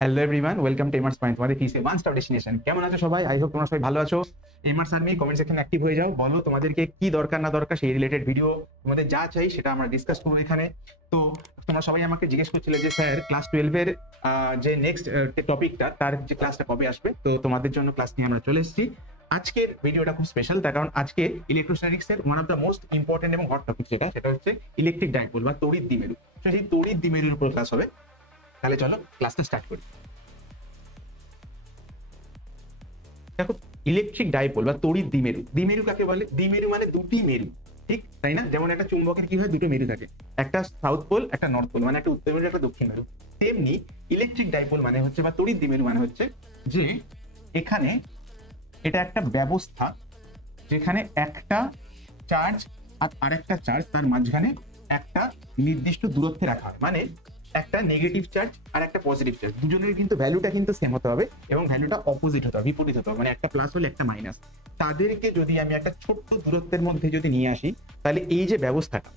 Hello everyone, welcome to এমার্স point, তোমাদের ফিসে ওয়ান স্টপ ডেস্টিনেশন। কেমন আছো সবাই? আই হোপ তোমরা সবাই ভালো আছো। এমার্স আর্মি কমেন্ট সেকশন অ্যাক্টিভ হয়ে যাও, বলো তোমাদেরকে কি দরকার না দরকার, সেই রিলেটেড ভিডিও তোমাদের যা চাই সেটা আমরা ডিসকাস করবো এখানে। তো তোমরা সবাই আমাকে জিজ্ঞেস করছিলে যে স্যার ক্লাস 12-এর যে নেক্সট টপিকটা, তার যে ক্লাসটা কবে আসবে। তো তোমাদের জন্য ক্লাস নিয়ে আমরা চলে এসেছি। আজকের ভিডিওটা খুব স্পেশাল, তার কারণ আজকে ইলেকট্রোস্ট্যাটিক্স এর one of the most important এবং হট টপিক সেটা হচ্ছে ইলেকট্রিক ডাইপোল বা তড়িৎ দ্বিমেরু। তো সেই তড়িৎ দ্বিমেরুর উপর ক্লাস হবে। তাহলে চলো ক্লাসটা স্টার্ট করি। দেখো, ইলেকট্রিক ডাইপোল বা তড়িৎ দ্বিমেরু, দ্বিমেরু কাকে বলে? দ্বিমেরু মানে দুটি মেরু, ঠিক তাই না? যেমন একটা চুম্বকের কি হয়, দুটো মেরু থাকে, একটা সাউথ পোল একটা নর্থ পোল, মানে একটা উত্তর মেরু একটা দক্ষিণ মেরু। তেমনি ইলেকট্রিক ডাইপোল মানে হচ্ছে বা তড়িৎ দ্বিমেরু মানে হচ্ছে যে এখানে এটা একটা ব্যবস্থা যেখানে একটা চার্জ আর আরেকটা চার্জ তার মাঝখানে একটা নির্দিষ্ট দূরত্বে রাখা হয়। মানে একটা নেগেটিভ চার্জ আর একটা পজিটিভ চার্জ, দুজনের কিন্তু ভ্যালুটা কিন্তু সেম হতে হবে এবং ভ্যালুটা অপোজিট হতে হবে, বিপরীত হতে হবে। মানে একটা প্লাস হলে একটা মাইনাস, তাদেরকে যদি আমি একটা ছোট্ট দূরত্বের মধ্যে যদি নিয়ে আসি, তাহলে এই যে ব্যবস্থাটা,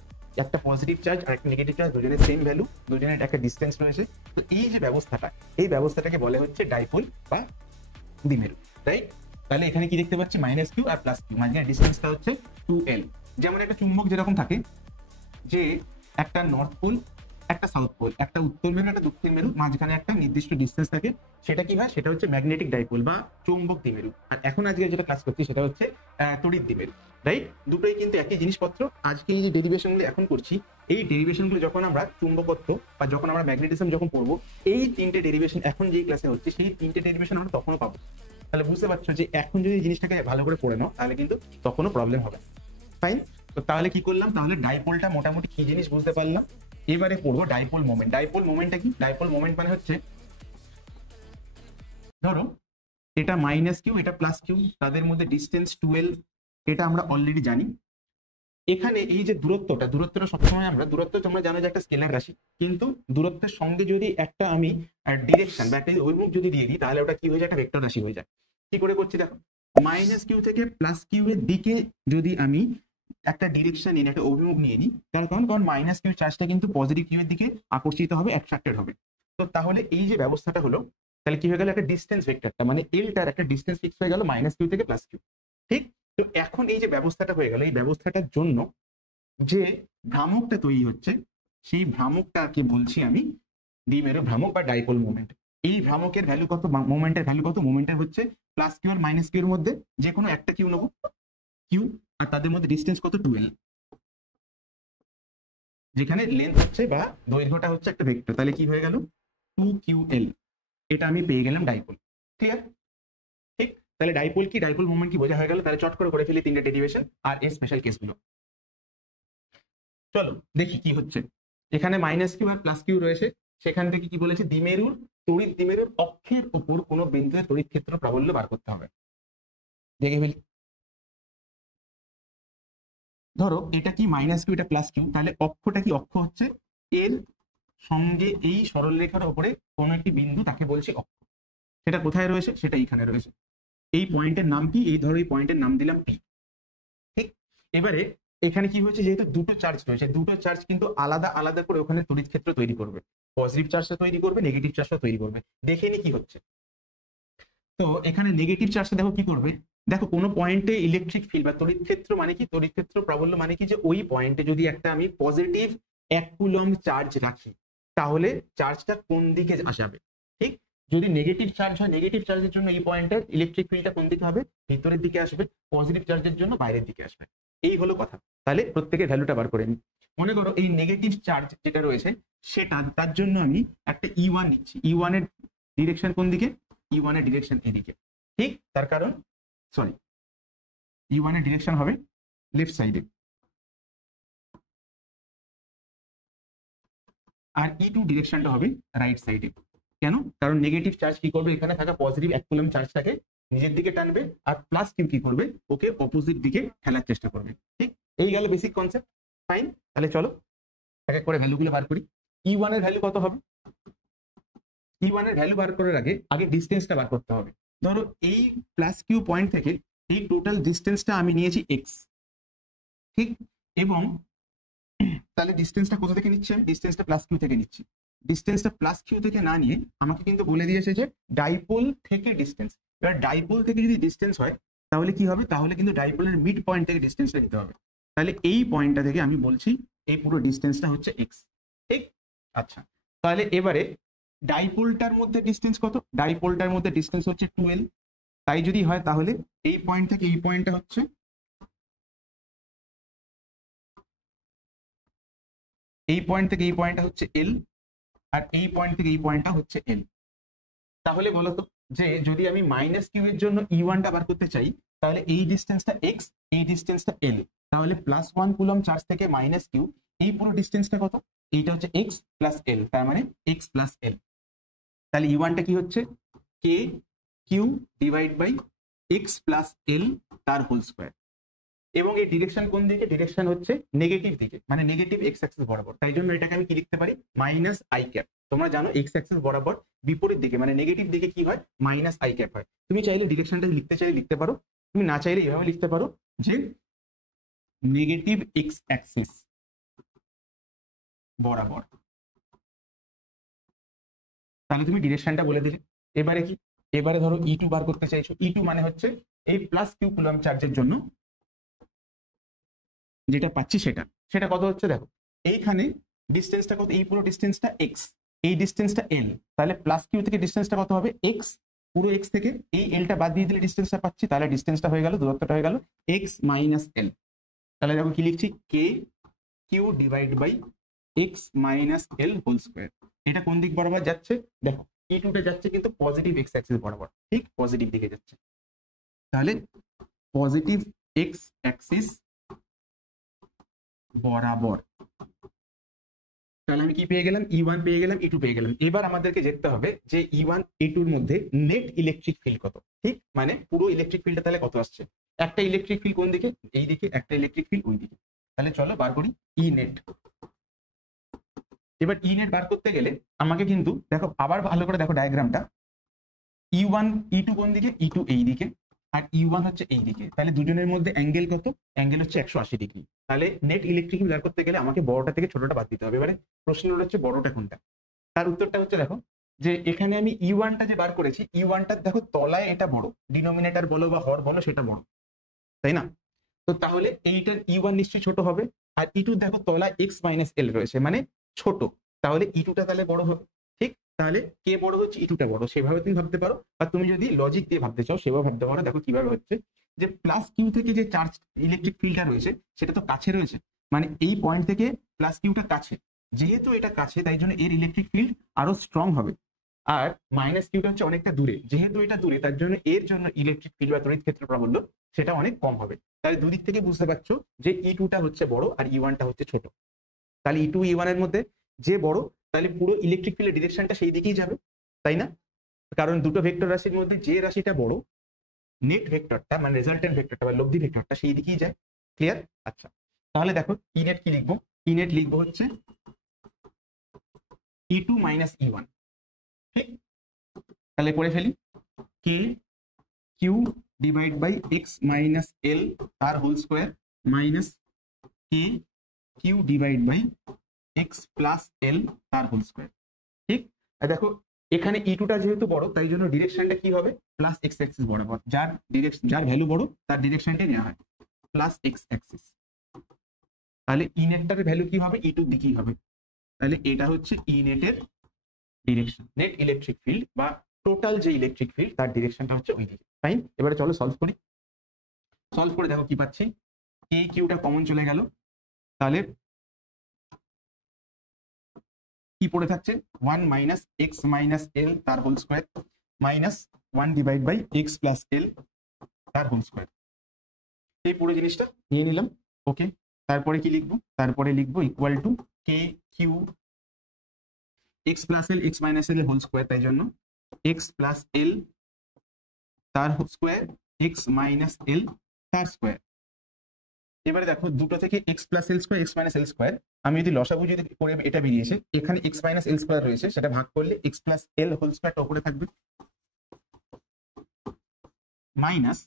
একটা পজিটিভ চার্জ আর একটা নেগেটিভ চার্জ, দুজনের সেম ভ্যালু, দুজনের একটা ডিস্টেন্স রয়েছে, তো এই যে ব্যবস্থাটা, এই ব্যবস্থাটাকে বলে হচ্ছে ডাইপোল বা দ্বিমেরু, রাইট? তাহলে এখানে কি দেখতে পাচ্ছি, minus Q R plus Q, মাঝখানে ডিস্টেন্সটা হচ্ছে 2l। যেমন একটা চুম্বক যেরকম থাকে, যে একটা নর্থ পোল একটা সাউথ পোল, একটা উত্তর মেরু একটা দক্ষিণ মেরু, মাঝখানে একটা নির্দিষ্ট ডিস্টেন্স থাকে, সেটা কি হয়, সেটা হচ্ছে ম্যাগনেটিক ডাইপোল বা চৌম্বক দ্বিমেরু। আর এখন আজকে যেটা ক্লাস করছি সেটা হচ্ছে তড়িৎ দ্বিমেরু, রাইট? দুটোই কিন্তু একই জিনিসপত্র। আজকে এই যে ডেরিভেশন গুলো এখন করছি, এই ডেরিভেশন গুলো যখন আমরা চুম্বকত্ব বা যখন আমরা ম্যাগনেটিজম যখন পড়বো, এই তিনটে ডেরিভেশন এখন যেই ক্লাসে হচ্ছে, সেই তিনটে ডেরিভেশন আমরা তখনও পাবো। তাহলে বুঝতে পারছো যে এখন যদি জিনিসটাকে ভালো করে পড়ে নাও, তাহলে কিন্তু তখনও প্রবলেম হবে। ফাইন। তো তাহলে কি করলাম, তাহলে ডাইপোলটা মোটামুটি কি জিনিস বুঝতে পারলাম। এবারে পড়বো ডাইপোল মোমেন্ট। ডাইপোল মোমেন্টটা কি? ডাইপোল মোমেন্ট মানে হচ্ছে, ধরো এটা মাইনাস কিউ এটা প্লাস কিউ, তাদের মধ্যে ডিস্টেন্স 12, এটা আমরা অলরেডি জানি। এখানে এই যে দূরত্বটা সবসময় আমরা, দূরত্ব তোমরা জানো যে একটা স্কেলার রাশি, কিন্তু দূরত্বের সঙ্গে যদি একটা আমি ডিরেকশন বা একটা অভিমুখ যদি দিয়ে দিই, তাহলে ওটা কি হয়ে যায়, একটা ভেক্টর রাশি হয়ে যায়। কি করে করছি দেখো, মাইনাস কিউ থেকে প্লাস কিউ এর দিকে যদি আমি একটা ডিরেকশন নিয়ে একটা অভিমুখ নিয়ে নিই, তার কারণ মাইনাস কিউ চার্জটা কিন্তু পজিটিভ কিউ এর দিকে আকর্ষিত হবে, অ্যাট্রাক্টেড হবে। তো তাহলে এই যে ব্যবস্থাটা হলো, তাহলে কি হয়ে গেল, একটা ডিস্টেন্স ভেক্টরটা মানে এলটার একটা ডিস্টেন্স ফিক্স হয়ে গেল মাইনাস কিউ থেকে প্লাস কিউ, ঠিক? তো এখন এই যে ব্যবস্থাটা হয়ে গেল, এই ব্যবস্থাটার জন্য যে ভ্রামকটা তৈরি হচ্ছে, সেই ভ্রামকটাকে বলছি আমি দ্বিমেরু ভ্রামক বা ডাইপোল মোমেন্ট। এই ভ্রামকের ভ্যালু কত, মোমেন্টের ভ্যালু কত? মোমেন্টের হচ্ছে plus Q R minus Q এর মধ্যে যে কোনো একটা কিউ নেবো, কিউ, আর তাদের মধ্যে ডিস্টেন্স কত, 12, যেখানে লেন্থ হচ্ছে বা দৈর্ঘ্যটা হচ্ছে একটা ভেক্টর। তাহলে কি হয়ে গেল, 2ql, এটা আমি পেয়ে গেলাম ডাইপোল। ক্লিয়ার? ঠিক। তাহলে ডাইপোল কি, ডাইপোল মোমেন্ট কি বোঝা হয়ে গেল। তাহলে চট করে ফেলি তিনটে ডেরিভেশন আর এর স্পেশাল কেসগুলো। চলো দেখি কি হচ্ছে। এখানে minus Q R plus Q রয়েছে, সেখান থেকে কি বলেছে, দ্বিমেরুর তড়িৎ দ্বিমেরুর অক্ষের উপর কোনো বিন্দুতে তড়িৎ ক্ষেত্র প্রাবল্য বার করতে হবে। দেখে ফেলি। ধরো এটা কি মাইনাস কিউ এটা প্লাস কিউ, তাহলে অক্ষটা কি, অক্ষ হচ্ছে এর সঙ্গে এই সরলরেখার উপরে কোনো একটি বিন্দু, তাকে বলছি অক্ষ। সেটা কোথায় রয়েছে, সেটা এইখানে রয়েছে। এই পয়েন্টের নাম কি, এই ধরো এই পয়েন্টের নাম দিলাম পি। ঠিক। এবারে এখানে কি হচ্ছে, যেহেতু দুটো চার্জ রয়েছে, দুটো চার্জ কিন্তু আলাদা আলাদা করে ওখানে তড়িৎ ক্ষেত্র তৈরি করবে। পজিটিভ চার্জটা তৈরি করবে, নেগেটিভ চার্জটা তৈরি করবে। দেখে নি কি হচ্ছে। তো এখানে নেগেটিভ চার্জটা দেখো কি করবে, দেখো কোনো পয়েন্টে ইলেকট্রিক ফিল্ড বা তড়িৎ ক্ষেত্র মানে কি, তড়িৎ ক্ষেত্র প্রাবল্য মানে কি, যে ওই পয়েন্টে যদি একটা আমি পজিটিভ 1 কুলম্ব চার্জ রাখি, তাহলে চার্জটা কোন দিকে আসাবে। ঠিক। যদি নেগেটিভ চার্জ হয়, নেগেটিভ চার্জের জন্য এই পয়েন্টের ইলেকট্রিক ফিল্ডটা কোন দিকে হবে, ভিতরের দিকে আসবে। পজিটিভ চার্জের জন্য বাইরের দিকে আসবে। এই হলো কথা। তাহলে প্রত্যেকের ভ্যালুটা বার করে নিই। মনে করো এই নেগেটিভ চার্জ যেটা রয়েছে, সেটা তার জন্য আমি একটা E1 নিচ্ছি। E1 এর ডিরেকশন কোন দিকে, E1 এর ডিরেকশন এদিকে। ঠিক। তার কারণ, সরি, E1 এর ডিরেকশন হবে লেফট সাইডে, আর E2 ডিরেকশনটা হবে রাইট সাইডে। কেন? কারণ নেগেটিভ চার্জ কি করবে, এখানে থাকা পজিটিভ 1 কুলম্ব চার্জটাকে নিজের দিকে টানবে, আর প্লাস কিউ কি করবে, ওকে অপোজিট দিকে ঠেলার চেষ্টা করবে। ঠিক। এই গেল বেসিক কনসেপ্ট। ফাইন। তাহলে চলো এক এক করে ভ্যালুগুলো বার করি। E1 এর ভ্যালু কত হবে, E1 এর ভ্যালু বার করার আগে আগে ডিস্টেন্সটা বার করতে হবে। ধরো এই প্লাস কিউ পয়েন্ট থেকে এই টোটাল ডিস্টেন্সটা আমি নিয়েছি এক্স। ঠিক। এবং তাহলে ডিস্টেন্সটা কোথা থেকে নিচ্ছি, আমি ডিস্টেন্সটা প্লাস কিউ থেকে নিচ্ছি। ডিস্টেন্সটা প্লাস কিউ থেকে না নিয়ে আমাকে কিন্তু বলে দিয়েছে যে ডাইপোল থেকে ডিস্টেন্স। এবার ডাইপোল থেকে যদি ডিস্টেন্স হয় তাহলে কি হবে, তাহলে কিন্তু ডাইপোলের মিড পয়েন্ট থেকে ডিস্টেন্সটা নিতে হবে। তাহলে এই পয়েন্টটা থেকে আমি বলছি এই পুরো ডিস্টেন্সটা হচ্ছে এক্স, ঠিক? আচ্ছা, তাহলে এবারে ডাইপোলটার মধ্যে ডিস্টেন্স কত? ডাইপোলটার মধ্যে ডিস্টেন্স হচ্ছে 12। তাই যদি হয় তাহলে এই পয়েন্ট থেকে এই পয়েন্টটা হচ্ছে, এই পয়েন্ট থেকে এই পয়েন্টটা হচ্ছে এল, আর এই পয়েন্ট থেকে এই পয়েন্টটা হচ্ছে এল। তাহলে বলতো যে যদি আমি মাইনাস কিউ এর জন্য ই ওয়ানটা বার করতে চাই, তাহলে এই ডিস্টেন্সটা এক্স, এই ডিস্টেন্সটা এল, তাহলে +1 কুলম্ব চার্জ থেকে মাইনাস কিউ, এই পুরো ডিস্টেন্সটা কত? এইটা হচ্ছে এক্স প্লাস এল, তার মানে এক্স প্লাস এল। তাহলে ই ওয়ানটা কি হচ্ছে? K Q divide by X plus L তার হোল স্কোয়ার। এবং এই ডিরেকশন কোন দিকে? ডিরেকশন হচ্ছে নেগেটিভ দিকে, মানে নেগেটিভ এক্স অ্যাক্সিস বরাবর। তাই জন্য এটাকে আমি কি লিখতে পারি? Minus I cap. তোমরা জানো এক্স অ্যাক্সিস বরাবর বিপরীত দিকে মানে নেগেটিভ দিকে কি হয়? মাইনাস আই ক্যাপ হয়। তুমি চাইলে ডিরেকশনটা লিখতে চাইলে লিখতে পারো, তুমি না চাইলে এভাবে লিখতে পারো যে নেগেটিভ এক্স অ্যাক্সিস বরাবর। তাহলে তুমি ডিরেকশনটা বলে দিলে। এবারে কি? এবারে ধরো ই টু বার করতে চাইছো। ই টু মানে হচ্ছে এই প্লাস কিউ কুলম্ব চার্জের জন্য যেটা পাচ্ছি সেটা সেটা কত হচ্ছে দেখো, এইখানে ডিস্টেন্সটা কত? এই পুরো ডিস্টেন্সটা এক্স, এই ডিস্টেন্সটা এল, তাহলে প্লাস কিউ থেকে ডিস্টেন্সটা কত হবে? এক্স, পুরো এক্স থেকে এই এলটা বাদ দিয়ে দিলে ডিস্টেন্সটা পাচ্ছি, তাহলে ডিস্টেন্সটা হয়ে গেল, দূরত্বটা হয়ে গেল এক্স মাইনাস এল। তাহলে দেখো কি লিখছি? K Q divide by X minus L whole square. এটা কোন দিক বরাবর যাচ্ছে দেখো? ই টুটা যাচ্ছে কিন্তু পজিটিভ এক্স অ্যাক্সিস বরাবর, ঠিক পজিটিভ দিকে যাচ্ছে। তাহলে পজিটিভ এক্স অ্যাক্সিস বরাবর। তাহলে আমি কি পেয়ে গেলাম? ই ওয়ান পেয়ে গেলাম, ই টু পেয়ে গেলাম। এবার আমাদেরকে দেখতে হবে যে ই ওয়ান ই টুর মধ্যে নেট ইলেকট্রিক ফিল্ড কত, ঠিক? মানে পুরো ইলেকট্রিক ফিল্ডটা তাহলে কত আসছে? একটা ইলেকট্রিক ফিল্ড কোন দিকে? এই দিকে, একটা ইলেকট্রিক ফিল্ড ওই দিকে। তাহলে চলো বার করি ই নেট। এবার ই নেট বার করতে গেলে আমাকে কিন্তু দেখো, আবার ভালো করে দেখো ডায়াগ্রামটা। ই ওয়ান ই টু কোন দিকে? ই টু এই দিকে, আর ই ওয়ান হচ্ছে এই দিকে। তাহলে দুজনের মধ্যে অ্যাঙ্গেল কত? অ্যাঙ্গেল হচ্ছে 180 ডিগ্রি। তাহলে নেট ইলেকট্রিক ফিল্ড বের করতে গেলে আমাকে বড়টা থেকে ছোটটা বাদ দিতে হবে। এবারে প্রশ্ন হচ্ছে বড়টা কোনটা? তার উত্তরটা হচ্ছে দেখো, যে এখানে আমি ই ওয়ানটা যে বার করেছি, ই ওয়ানটা দেখো তলায় এটা বড়, ডিনোমিনেটর বলো বা হর বলো সেটা বড়, তাই না? তো তাহলে এইটার ই ওয়ান নিশ্চয়ই ছোট হবে। আর ই টু দেখো তলায় এক্স মাইনাস এল রয়েছে, মানে ছোট, তাহলে ই টুটা তাহলে বড় হবে, ঠিক? তাহলে কে বড় হচ্ছে? ই টুটা বড়। সেভাবে তুমি ভাবতে পারো, আর তুমি যদি লজিক দিয়ে ভাবতে চাও সেভাবে ভাবতে পারো। দেখো কিভাবে হচ্ছে, যে প্লাস কিউ থেকে যে চার্জ ইলেকট্রিক ফিল্ডটা রয়েছে সেটা তো কাছে রয়েছে, মানে এই পয়েন্ট থেকে প্লাস কিউটা কাছে, যেহেতু এটা কাছে তাই জন্য এর ইলেকট্রিক ফিল্ড আরো স্ট্রং হবে। আর মাইনাস কিউটা হচ্ছে অনেকটা দূরে, যেহেতু এটা দূরে তার জন্য এর জন্য ইলেকট্রিক ফিল্ড বা তড়িৎ ক্ষেত্র প্রাবল্য সেটা অনেক কম হবে। তাহলে দুদিক থেকে বুঝতে পারছো যে ই টুটা হচ্ছে বড় আর ই ওয়ানটা হচ্ছে ছোট। তাহলে ই টু ই ওয়ানের মধ্যে যে বড়, তাহলে পুরো ইলেকট্রিক ফিল্ডের ডিরেকশনটা সেই দিকেই যাবে, তাই না? কারণ দুটো ভেক্টর রাশির মধ্যে যে রাশিটা বড়, নেট ভেক্টরটা মানে রেজাল্টেন্ট ভেক্টরটা বা লব্ধি ভেক্টরটা সেই দিকেই যায়। ক্লিয়ার? আচ্ছা, তাহলে দেখো ই নেট কি লিখবো? ই নেট লিখবো হচ্ছে E two minus E one, ঠিক? তাহলে করে ফেলি, K Q divide by X minus L তার whole square minus K Q divide by X plus L তার হোল স্কোয়ার, ঠিক? আর দেখো এখানে ই টুটা যেহেতু বড় তাই জন্য ডিরেকশনটা কি হবে? প্লাস এক্স অ্যাক্সিস বরাবর। যার ভ্যালু বড় তার ডিরেকশনটা নেওয়া হয় প্লাস এক্স অ্যাক্সিস। তাহলে ই নেটটার ভ্যালু কি হবে? ই টুর দিকেই হবে। তাহলে এটা হচ্ছে ই নেটের ডিরেকশন, নেট ইলেকট্রিক ফিল্ড বা টোটাল যে ইলেকট্রিক ফিল্ড তার ডিরেকশনটা হচ্ছে ওই দিকে। ফাইন, এবারে চলো সলভ করি। সলভ করে দেখো কি পাচ্ছি, কে কিউটা কমন চলে গেল, তাহলে কি পড়ে থাকছে? 1 মাইনাস এক্স মাইনাস এল তার whole square minus 1 divide by X plus L তার হোল স্কোয়ার। এই পুরো জিনিসটা নিয়ে নিলাম। ওকে, তারপরে কি লিখবো? তারপরে লিখবো equal to k q x plus L X minus L whole square, তাই জন্য এক্স প্লাস এল তার স্কোয়ার এক্স মাইনাস এল তার স্কোয়ার। এবারে দেখো দুটো থেকে x plus L square x minus এল স্কোয়ার, আমি যদি লসাগু যদি করে এটা বেরিয়েছে, এখানে এক্স মাইনাস এল স্কোয়ার রয়েছে, সেটা ভাগ করলে এক্স প্লাস এল হোল স্কোয়ারটা উপরে থাকবে মাইনাস,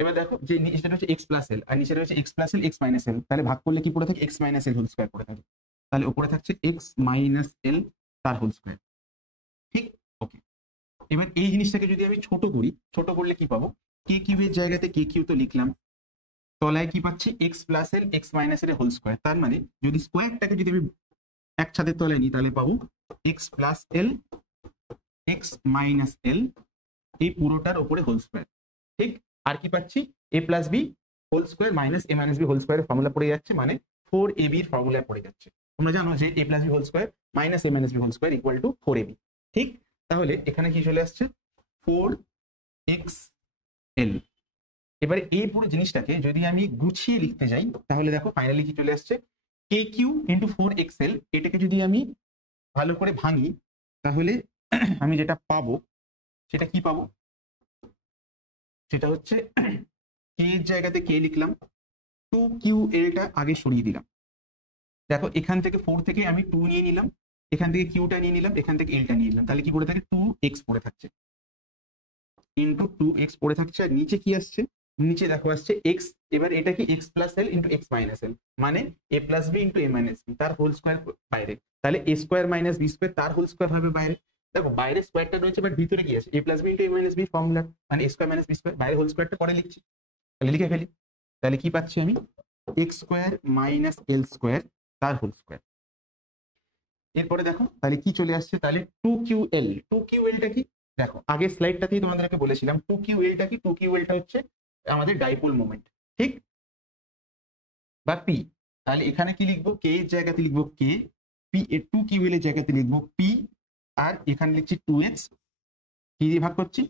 এবার দেখো যে নিচেটা হচ্ছে এক্স প্লাস এল আর নিচেটা হচ্ছে x plus L X minus l, তাহলে ভাগ করলে কি পড়ে থাকে? এক্স মাইনাস এল হোল স্কোয়ার পড়ে থাকে। তাহলে উপরে থাকছে এক্স মাইনাস এল তার হোল স্কোয়ার। ঠিক, ওকে। এবার এই জিনিসটাকে যদি আমি ছোট করি, ছোট করলে কি পাবো, কে কিউবের জায়গাতে কে কিউ তো লিখলাম, তলায় কি পাচ্ছি x plus L X minus এর হোল স্কোয়ার। তার মানে যদি স্কোয়ারটাকে যদি আমি এক ছাদের তলায় নিই তাহলে পাবো X plus L X minus L এই পুরোটার উপরে হোল স্কোয়ার। ঠিক, আর কি পাচ্ছি A plus B whole square minus A minus B whole স্কোয়ারের ফর্মুলা পড়ে যাচ্ছে, মানে 4ab এর ফর্মুলা পড়ে যাচ্ছে। তোমরা জানো যে A plus B whole square minus A minus B whole square equal to 4ab। ঠিক, তাহলে এখানে কি চলে আসছে 4xl। এবারে এই পুরো জিনিসটাকে যদি আমি গুছিয়ে লিখতে যাই তাহলে দেখো ফাইনালি কি চলে আসছে কে কিউ ইন্টু 4xl। এটাকে যদি আমি ভালো করে ভাঙি তাহলে আমি যেটা পাবো সেটা কি পাবো, সেটা হচ্ছে কে এর জায়গাতে কে লিখলাম, 2ql টা আগে সরিয়ে দিলাম। দেখো এখান থেকে 4 থেকে আমি 2 নিয়ে নিলাম, এখান থেকে কিউটা নিয়ে নিলাম, এখান থেকে এলটা নিয়ে নিলাম, তাহলে কি পড়ে থাকে 2x পড়ে থাকছে ইন্টু 2x পড়ে থাকছে। আর নিচে কি আসছে, নিচে দেখো আসছে x। এবার এটা কি x plus L into x minus এল, মানে এ প্লাস বি ইন্টু এ মাইনাস বি তার হোল স্কোয়ার বাইরে, তাহলে এ স্কোয়ার মাইনাস বি স্কোয়ার তার হোল স্কোয়ার হবে বাইরে। দেখো বাইরে স্কোয়ারটা রয়েছে বাট ভিতরে কি আছে এ প্লাস বি ইন্টু এ মাইনাস বি ফর্মুলা, মানে এ স্কোয়ার মাইনাস বি স্কোয়ার, বাইরে হোল স্কোয়ারটা পরে লিখছি, তাহলে লিখে ফেলি। তাহলে কি পাচ্ছি আমি এক্স স্কোয়ার মাইনাস এল স্কোয়ার তার হোল স্কোয়ার। এরপরে দেখো তাহলে কি চলে আসছে, তাহলে 2ql। 2ql টা কি, দেখো আগের স্লাইডটাতেই তোমাদেরকে বলেছিলাম 2ql টা কি, 2ql টা হচ্ছে আমাদের ডাইপোল মোমেন্ট, ঠিক, বা পি। তাহলে এখানে কি লিখবো, কে এর জায়গাতে লিখবো কে, পি এর 2ql এর জায়গাতে লিখবো পি, আর এখানে লিখছি 2x, কি দিয়ে ভাগ করছি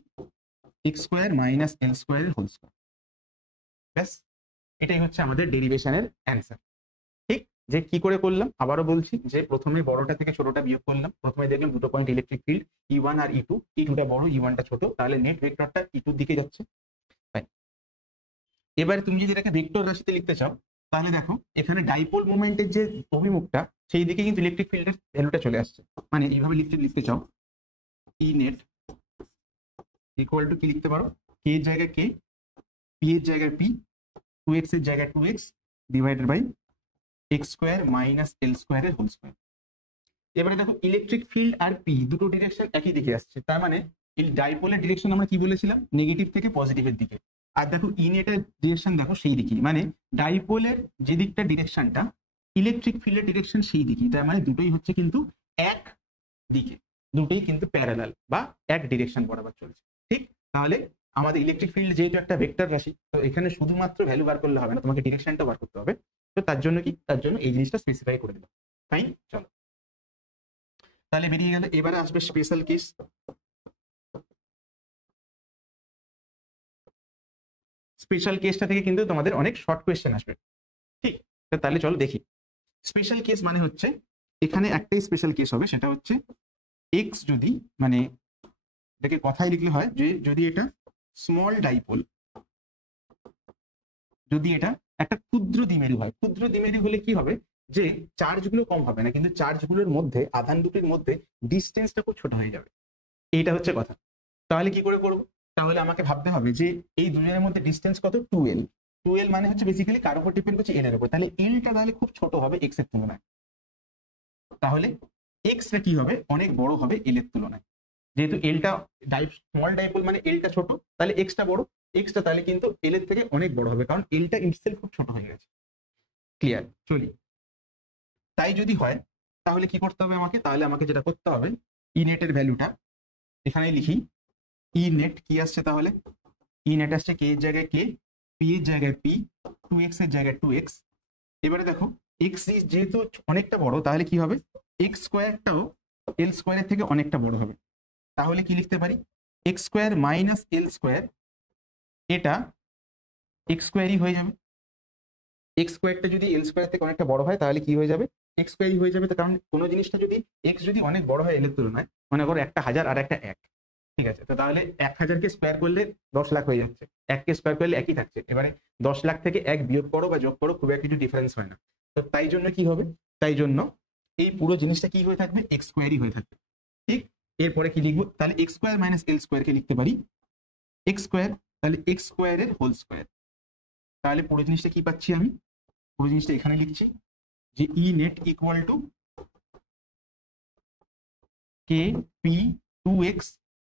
এক্স স্কোয়ার মাইনাস এল স্কোয়ারের হোল স্কোয়ার। ব্যাস, এটাই হচ্ছে আমাদের ডেরিভেশনের অ্যান্সার। ঠিক, যে কি করে করলাম আবারও বলছি, যে প্রথমে বড়টা থেকে ছোটটা বিয়োগ করলাম, প্রথমে দেখলাম দুটো পয়েন্ট ইলেকট্রিক ফিল্ড E1 আর E2, E2টা বড় E1টা ছোট, তাহলে নেট ভেক্টরটা E2 দিকে যাচ্ছে। এবারে তুমি যদি এটাকে ভেক্টর রাশিতে লিখতে চাও তাহলে দেখো এখানে ডাইপোল মোমেন্টের যে অভিমুখটা সেই দিকে কিন্তু ইলেকট্রিক ফিল্ডের ভ্যালুটা চলে আসছে, মানে এইভাবে লিখতে চাও ই নেট ইকুয়াল টু কি লিখতে পারো, কে এর জায়গায় কে, পি এর জায়গায় পি, 2x এর জায়গায় 2x divided by X square minus L স্কোয়ারের হোল স্কোয়ার। এবারে দেখো ইলেকট্রিক ফিল্ড আর পি দুটো ডিরেকশন একই দিকে আসছে, তার মানে এই ডাইপোলের ডিরেকশন আমরা কি বলেছিলাম নেগেটিভ থেকে পজিটিভের দিকে, আর দেখো ইনেটের ডিরেকশন দেখো সেই দিকে, মানে ডাইপোলের যে দিকটা ডিরেকশনটা ইলেকট্রিক ফিল্ডের ডিরেকশন সেই দিকে, তার মানে দুটোই হচ্ছে কিন্তু এক দিকে, দুটোই কিন্তু প্যারালাল বা এক ডিরেকশন বরাবর চলছে। ঠিক, তাহলে আমাদের ইলেকট্রিক ফিল্ড যেহেতু একটা ভেক্টর রাশি, তো এখানে শুধুমাত্র ভ্যালু বার করলে হবে না, তোমাকে ডিরেকশনটা বার করতে হবে। তো তার জন্য কি, তার জন্য এই জিনিসটা স্পেসিফাই করে দিলাম। ফাইন, চলো তাহলে বেরিয়ে গেল। এবারে আসবে স্পেশাল কেস। স্পেশাল কেসটা থেকে কিন্তু তোমাদের অনেক শর্ট কোয়েশ্চেন আসবে। ঠিক, তাহলে চলো দেখি। স্পেশাল কেস মানে হচ্ছে এখানে একটাই স্পেশাল কেস হবে, সেটা হচ্ছে এক্স যদি, মানে এটাকে কথায় লিখলে হয় যে যদি এটা স্মল ডাইপোল, যদি এটা একটা ক্ষুদ্র দ্বিমেরু হয়, ক্ষুদ্র দ্বিমেরু হলে কি হবে যে চার্জগুলো কম হবে না, কিন্তু চার্জগুলোর মধ্যে আধান দুটির মধ্যে ডিস্টেন্সটা খুব ছোট হয়ে যাবে, এইটা হচ্ছে কথা। তাহলে কি করে করবো, তাহলে আমাকে ভাবতে হবে যে এই দুজনের মধ্যে ডিস্টেন্স কত 2l। 2l মানে হচ্ছে বেসিক্যালি কার উপর ডিপেন্ড করছে এল এর উপর, তাহলে এলটা তাহলে খুব ছোট হবে এক্স এর তুলনায়, তাহলে এক্স টা কি হবে অনেক বড় হবে এল এর তুলনায়। যেহেতু এলটা স্মল ডাইপোল মানে এলটা ছোট, তাহলে এক্সটা বড়, এক্সটা তাহলে কিন্তু এল এর থেকে অনেক বড় হবে, কারণ এলটা ইটসেলফ খুব ছোট হয়ে গেছে। ক্লিয়ার, চলি। তাই যদি হয় তাহলে কি করতে হবে আমাকে, তাহলে আমাকে যেটা করতে হবে ই নেটের ভ্যালুটা এখানে লিখি। ই নেট কি আসছে, তাহলে ই নেট আসছে কে এর জায়গায় কে, পি এর জায়গায় পি, 2x এর জায়গায় 2x। এবারে দেখো এক্স যেহেতু অনেকটা বড়, তাহলে কি হবে এক্স স্কোয়ারটাও এল স্কোয়ারের থেকে অনেকটা বড় হবে, তাহলে কি লিখতে পারি এক্স স্কোয়ার মাইনাস এল স্কোয়ার, এটা এক্স স্কোয়ারই হয়ে যাবে। এক্স স্কোয়ারটা যদি এল স্কোয়ার থেকে অনেকটা বড় হয় তাহলে কি হয়ে যাবে এক্স স্কোয়ারই হয়ে যাবে, কারণ কোনো জিনিসটা যদি এক্স যদি অনেক বড় হয় এল এর তুলনায়, মনে করো 1000 আর একটা 1, ঠিক আছে, তো তাহলে 1000কে স্কোয়ার করলে 10 লাখ হয়ে যাচ্ছে, 1কে স্কোয়ার করলে একই থাকছে। এবারে 10 লাখ থেকে 1 বিয়োগ করো বা যোগ করো, খুব একটা কিছু ডিফারেন্স হয় না, তো তাই জন্য কি হবে, তাই জন্য এই পুরো জিনিসটা কি হয়ে থাকবে এক্স স্কোয়ারই হয়ে থাকবে। ঠিক, এরপরে কি লিখবো, তাহলে এক্স স্কোয়ার মাইনাস এল স্কোয়ারকে লিখতে পারি এক্স স্কোয়ার, তাহলে এক্স স্কোয়ারের হোল স্কোয়ার। তাহলে পুরো জিনিসটা কি পাচ্ছি আমি, পুরো জিনিসটা এখানে লিখছি যে E net equal to K P 2x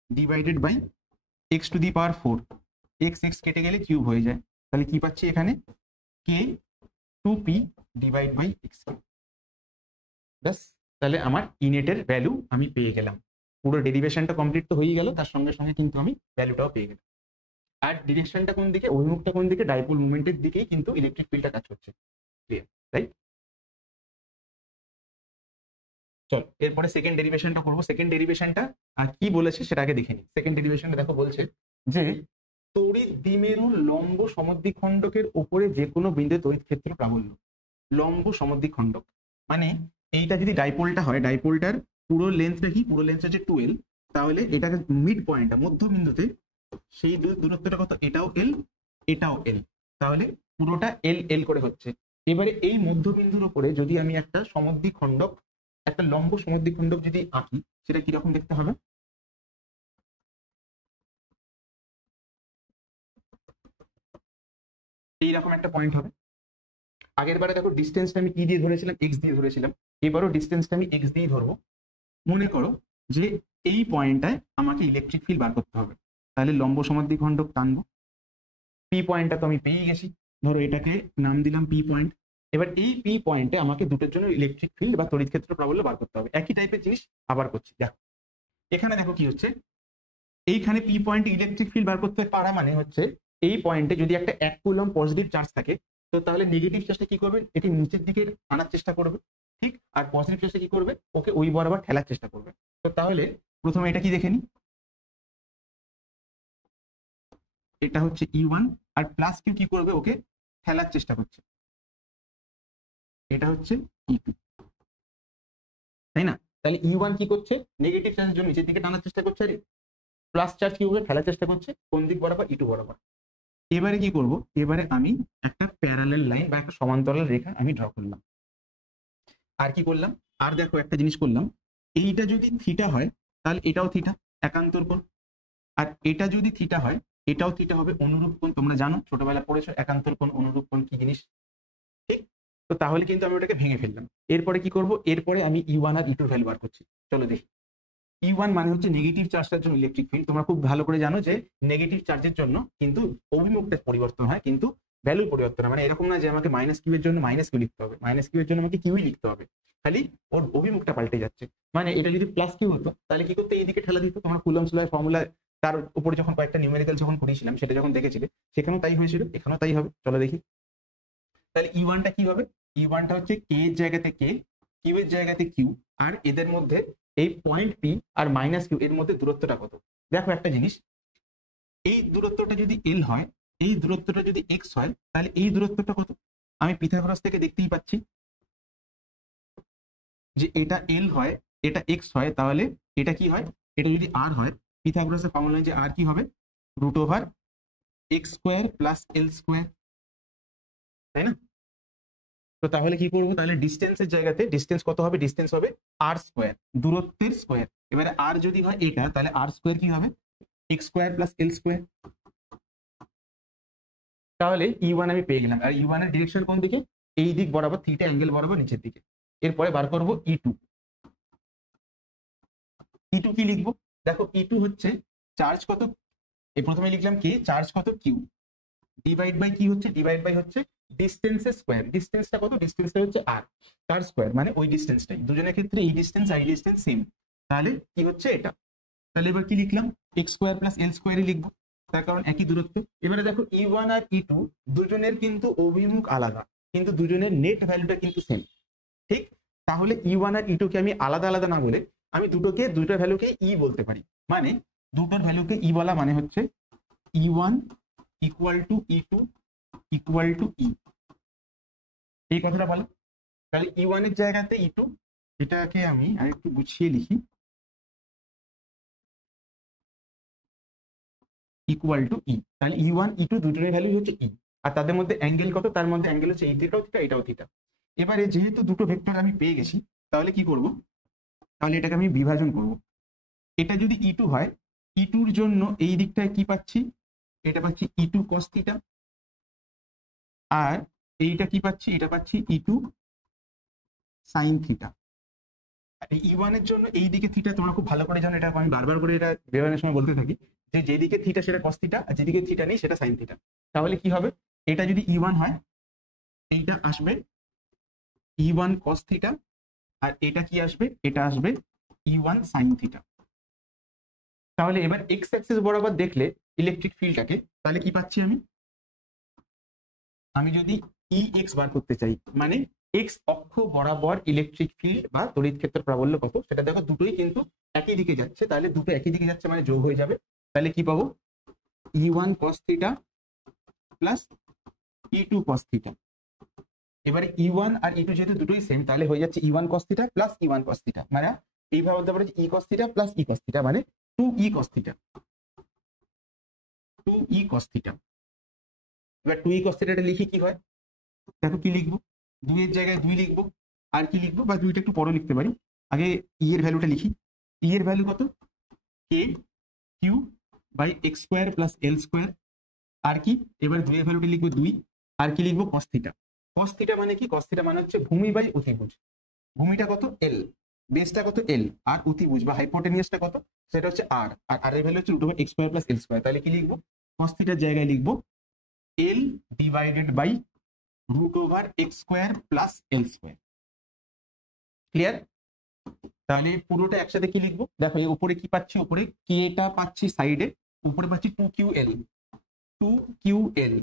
divided by x to the power 4, X X কেটে গেলে কিউব হয়ে যায়, তাহলে কি পাচ্ছি এখানে কে 2p ডিভাইড বাই এক্স। ব্যাস, তাহলে আমার ইনেটের ভ্যালু আমি পেয়ে গেলাম। পুরো ডেরিভেশনটা কমপ্লিট তো হয়ে গেল, তার সঙ্গে সঙ্গে কিন্তু আমি ভ্যালুটাও পেয়ে গেলাম। আর ডিরেকশনটা কোন দিকে, অভিমুখটা কোন দিকে, ডাইপোল মুভমেন্টের দিকেই কিন্তু ইলেকট্রিক ফিল্ডটা কাজ করছে। Clear, right? চল এরপরে সেকেন্ড ডেরিভেশনটা করবো। সেকেন্ড ডেরিভেশনটা আর কি বলেছে সেটা আগে দেখে নিই। সেকেন্ড ডেরিভেশনটা দেখো বলছে যে তড়িৎ দ্বিমেরুর লম্ব সমদ্বিখণ্ডকের উপরে যে কোনো বিন্দুতে তড়িৎ ক্ষেত্র প্রাবল্য। লম্ব সমদ্বিখণ্ডক মানে এইটা যদি ডাইপোলটা হয়, ডাইপোলটার পুরো লেন্থটা কি, পুরো লেন্থ হচ্ছে 12, তাহলে এটাকে মিড পয়েন্টটা মধ্যবিন্দুতে সেই দূরত্বটা কত, এটাও এল এটাও এল, তাহলে পুরোটা এল এল করে হচ্ছে। এবারে এই মধ্যবিন্দুর উপরে যদি আমি একটা সমদ্বিখণ্ডক, একটা লম্ব সমদ্বিখণ্ডক যদি আঁকি, সেটা কিরকম দেখতে হবে? এইরকম একটা পয়েন্ট হবে। আগের বারে দেখো ডিস্টেন্সটা আমি কি দিয়ে ধরেছিলাম, এক্স দিয়ে ধরেছিলাম, এবারও ডিস্টেন্সটা আমি এক্স দিয়ে ধরবো। মনে করো যে এই পয়েন্টটায় আমাকে ইলেকট্রিক ফিল্ড বার করতে হবে, তাহলে লম্ব সমদ্বিখণ্ডক টানবো। পি পয়েন্টটা তো আমি পেয়ে গেছি, ধরো এটাকে নাম দিলাম পি পয়েন্ট। এবার এই পি পয়েন্টে আমাকে দুটোর জন্য ইলেকট্রিক ফিল্ড বা তড়িৎ ক্ষেত্র প্রাবল্য বার করতে হবে। একই টাইপের জিনিস আবার করছি, দেখো এখানে দেখো কি হচ্ছে, এইখানে পি পয়েন্টে ইলেকট্রিক ফিল্ড বার করতে পারা মানে হচ্ছে এই পয়েন্টে যদি একটা 1 কুলম্ব পজিটিভ চার্জ থাকে, তো তাহলে নেগেটিভ চার্জটা কি করবে, এটি নিচের দিকে আনার চেষ্টা করবে, ঠিক? আর পজিটিভ চার্জটা কি করবে, ওকে ওই বরাবর ঠেলার চেষ্টা করবে। তো তাহলে প্রথমে এটা কি দেখে নি, এটা হচ্ছে E1, আর প্লাস কিউ কি করবে, ওকে ঠেলার চেষ্টা করছে, এটা হচ্ছে E2, তাই না? তাহলে E1 কি করছে, নেগেটিভ চার্জের জন্য নিচের দিকে টানার চেষ্টা করছে, আর প্লাস চার্জ কি করবে, ঠেলার চেষ্টা করছে কোন দিক বরাবর, E2 বরাবর। এবারে কি করব, এবারে আমি একটা প্যারালাল লাইন বা একটা সমান্তরাল রেখা আমি ড্র করলাম। আর কি করলাম, আর দেখো একটা জিনিস করলাম, এইটা যদি থিটা হয় তাহলে এটাও থিটা, একান্তর কোণ। আর এটা যদি থিটা হয় এটাও থিটা হবে, অনুরূপ কোণ। তোমরা জানো, ছোটবেলা পড়েছো একান্তর কোণ অনুরূপ কোণ কি জিনিস, ঠিক? তো তাহলে কিন্তু আমি ওটাকে ভেঙে ফেললাম। এরপরে কি করব, এরপরে আমি E1 আর E2 ভ্যালু বার করছি। চলো দেখি। E1 মানে হচ্ছে নেগেটিভ চার্জটার জন্য ইলেকট্রিক ফিল্ড। তোমরা খুব ভালো করে জানো যে নেগেটিভ চার্জের জন্য কিন্তু অভিমুখটা পরিবর্তন হয়, কিন্তু ভ্যালু পরিবর্তন হয়। মানে এরকম না যে আমাকে মাইনাস কিউ এর জন্য মাইনাস কিউ লিখতে হবে, মাইনাস কিউ এর জন্য আমাকে কিউই লিখতে হবে, খালি ওর অভিমুখটা পাল্টে যাচ্ছে। মানে এটা যদি প্লাস কিউ হতো তাহলে কি করতে, এইদিকে ঠেলা দিত। তোমরা কুলম্বস লয়ের ফর্মুলা তার উপরে যখন কয়েকটা নিউমেরিক্যাল যখন করেছিলাম, সেটা যখন দেখেছিলে, সেখানেও তাই হয়েছিল, এখানেও তাই হবে। চলো দেখি। তাহলে E1টা কি হবে, E1টা হচ্ছে কে এর জায়গাতে কে, কিউ এর জায়গাতে কিউ, আর এদের মধ্যে এই point P R minus Q এর মধ্যে দূরত্বটা কত। দেখো একটা জিনিস, এই দূরত্বটা যদি এল হয়, এই দূরত্বটা যদি এক্স হয়, তাহলে এই দূরত্বটা কত, আমি পিথাগোরাস থেকে দেখতেই পাচ্ছি যে এটা এল হয়, এটা এক্স হয়, তাহলে এটা কি হয়, এটা যদি আর হয়, পিথাগোরাসের ফর্মুলা যে আর কি হবে, root over X square plus L square, তাই না? তো তাহলে কি করবো, তাহলে ডিস্টেন্সের জায়গাতে ডিস্টেন্স কত হবে, ডিস্টেন্স হবে আর স্কোয়ার, দূরত্বের স্কোয়ার। এবারে আর যদি হয় এটা, তাহলে আর স্কোয়ার কি হবে, x square plus L square. তাহলে E1 আমি পেয়ে গেলাম। আর E1 এর ডিরেকশন কোন দিকে, এই দিক বরাবর, থিটা অ্যাঙ্গেল বরাবর নিচের দিকে। এরপরে বার করবো E2। E2 কি লিখবো, দেখো E2 হচ্ছে চার্জ কত, এই প্রথমে লিখলাম কি, চার্জ কত কিউ, ডিভাইড বাই কি হচ্ছে, ডিভাইড বাই হচ্ছে ডিস্টেন্সের স্কোয়ার। ডিস্টেন্সটা কত, ডিস্টেন্সটা হচ্ছে আর, তার স্কোয়ার মানে ওই ডিস্টেন্সটাই। দুজনের ক্ষেত্রে এই ডিস্টেন্স আর এই ডিস্টেন্স সেম, তাহলে কি হচ্ছে এটা। তাহলে এবার কি লিখলাম, এক্স স্কোয়ার প্লাস এল স্কোয়ারই লিখবো, তার কারণ একই দূরত্ব। এবারে দেখো E1 আর E2 দুজনের কিন্তু অভিমুখ আলাদা, কিন্তু দুজনের নেট ভ্যালুটা কিন্তু সেম, ঠিক? তাহলে E1 আর E2 কে আমি আলাদা আলাদা না বলে আমি দুটো ভ্যালুকে ই বলতে পারি। মানে দুটোর ভ্যালুকে ই বলা মানে হচ্ছে E1 equal to E2 equal to E, এই কথাটা বলো। তাহলে E1 এর জায়গাতে E2, এটাকে আমি আরেকটু গুছিয়ে লিখি, ইকুয়াল টু ই। তাহলে E1 E2 দুটোর ভ্যালু হচ্ছে ই, আর তাদের মধ্যে অ্যাঙ্গেল কত, তার মধ্যে অ্যাঙ্গেল হচ্ছে এইটাও থিটা এটাও থিটা। এবারে যেহেতু দুটো ভেক্টর আমি পেয়ে গেছি, তাহলে কি করব, তাহলে এটাকে আমি বিভাজন করব। এটা যদি E2 হয়, E2 এর জন্য এই দিকটায় কি পাচ্ছি, এটা পাচ্ছি E2 cos থিটা, আর এইটা কি পাচ্ছি, এটা পাচ্ছি E2 sin থিটা। ই ওয়ান এর জন্য এই দিকে থিটা তোমরা খুব ভালো করে জানো, এটা আমি বারবার করে এটা ব্যবহারের সময় বলতে থাকি যে যেদিকে থিটা সেটা কস থিটা, আর যেদিকে থিটা নেই সেটা সাইন থিটা। তাহলে কি হবে, এটা যদি ই ওয়ান হয় এইটা আসবে ই ওয়ান কস থিটা, আর এটা কি আসবে, এটা আসবে ই ওয়ান সাইন থিটা। তাহলে এবার এক্স অ্যাক্সিস বরাবর দেখলে ইলেকট্রিক ফিল্ডটাকে, তাহলে কি পাচ্ছি আমি, আমি যদি ই এক্স বার করতে চাই মানে এক্স অক্ষ বরাবর ইলেকট্রিক ফিল্ড বা তড়িৎ ক্ষেত্র প্রাবল্য কত, সেটা দেখো দুটোই কিন্তু একই দিকে যাচ্ছে, তাহলে দুটো একই দিকে যাচ্ছে মানে যোগ হয়ে যাবে। তাহলে কি পাবো, E one cos theta plus E two cos theta. এবারে ই ওয়ান আর ই টু যেহেতু দুটোই সেম, তাহলে হয়ে যাচ্ছে ই ওয়ান কস থিটা প্লাস ই ওয়ান কস থিটা, মানে এইভাবে বলতে পারো ই কস থিটা প্লাস ই কস থিটা, মানে টু ই কস থিটা, টু ই কস থিটা। এবার টু ই কস থিটাটা লিখি কি হয়, দেখো কি লিখবো, দুইয়ের জায়গায় দুই লিখবো, আর কি লিখবো, বা দুইটা একটু পরে লিখতে পারি, আগে ই এর ভ্যালুটা লিখি। ই এর ভ্যালু কত, K Q by X square plus L square, আর কি এবার দুইয়ের ভ্যালুটা লিখবো দুই, আর কি লিখবো কস থিটা। কস থিটা মানে কি, কস থিটা মানে হচ্ছে ভূমি বাই অতিভুজ, ভূমিটা কত এল, বেসটা কত এল, আর অতিভুজ বা হাইপোটেনিয়াসটা কত, সেটা হচ্ছে আর, আর আর এর ভ্যালু হচ্ছে root over X square plus L square. তাহলে কি লিখবো, কস থিটার জায়গায় লিখবো L divided by root over X square plus L square. Clear? তাহলে পুরোটা একসাথে কি লিখবো, দেখো এই উপরে কি পাচ্ছি, উপরে কেটা পাচ্ছি সাইডে, উপরে পাচ্ছি two q l, two q l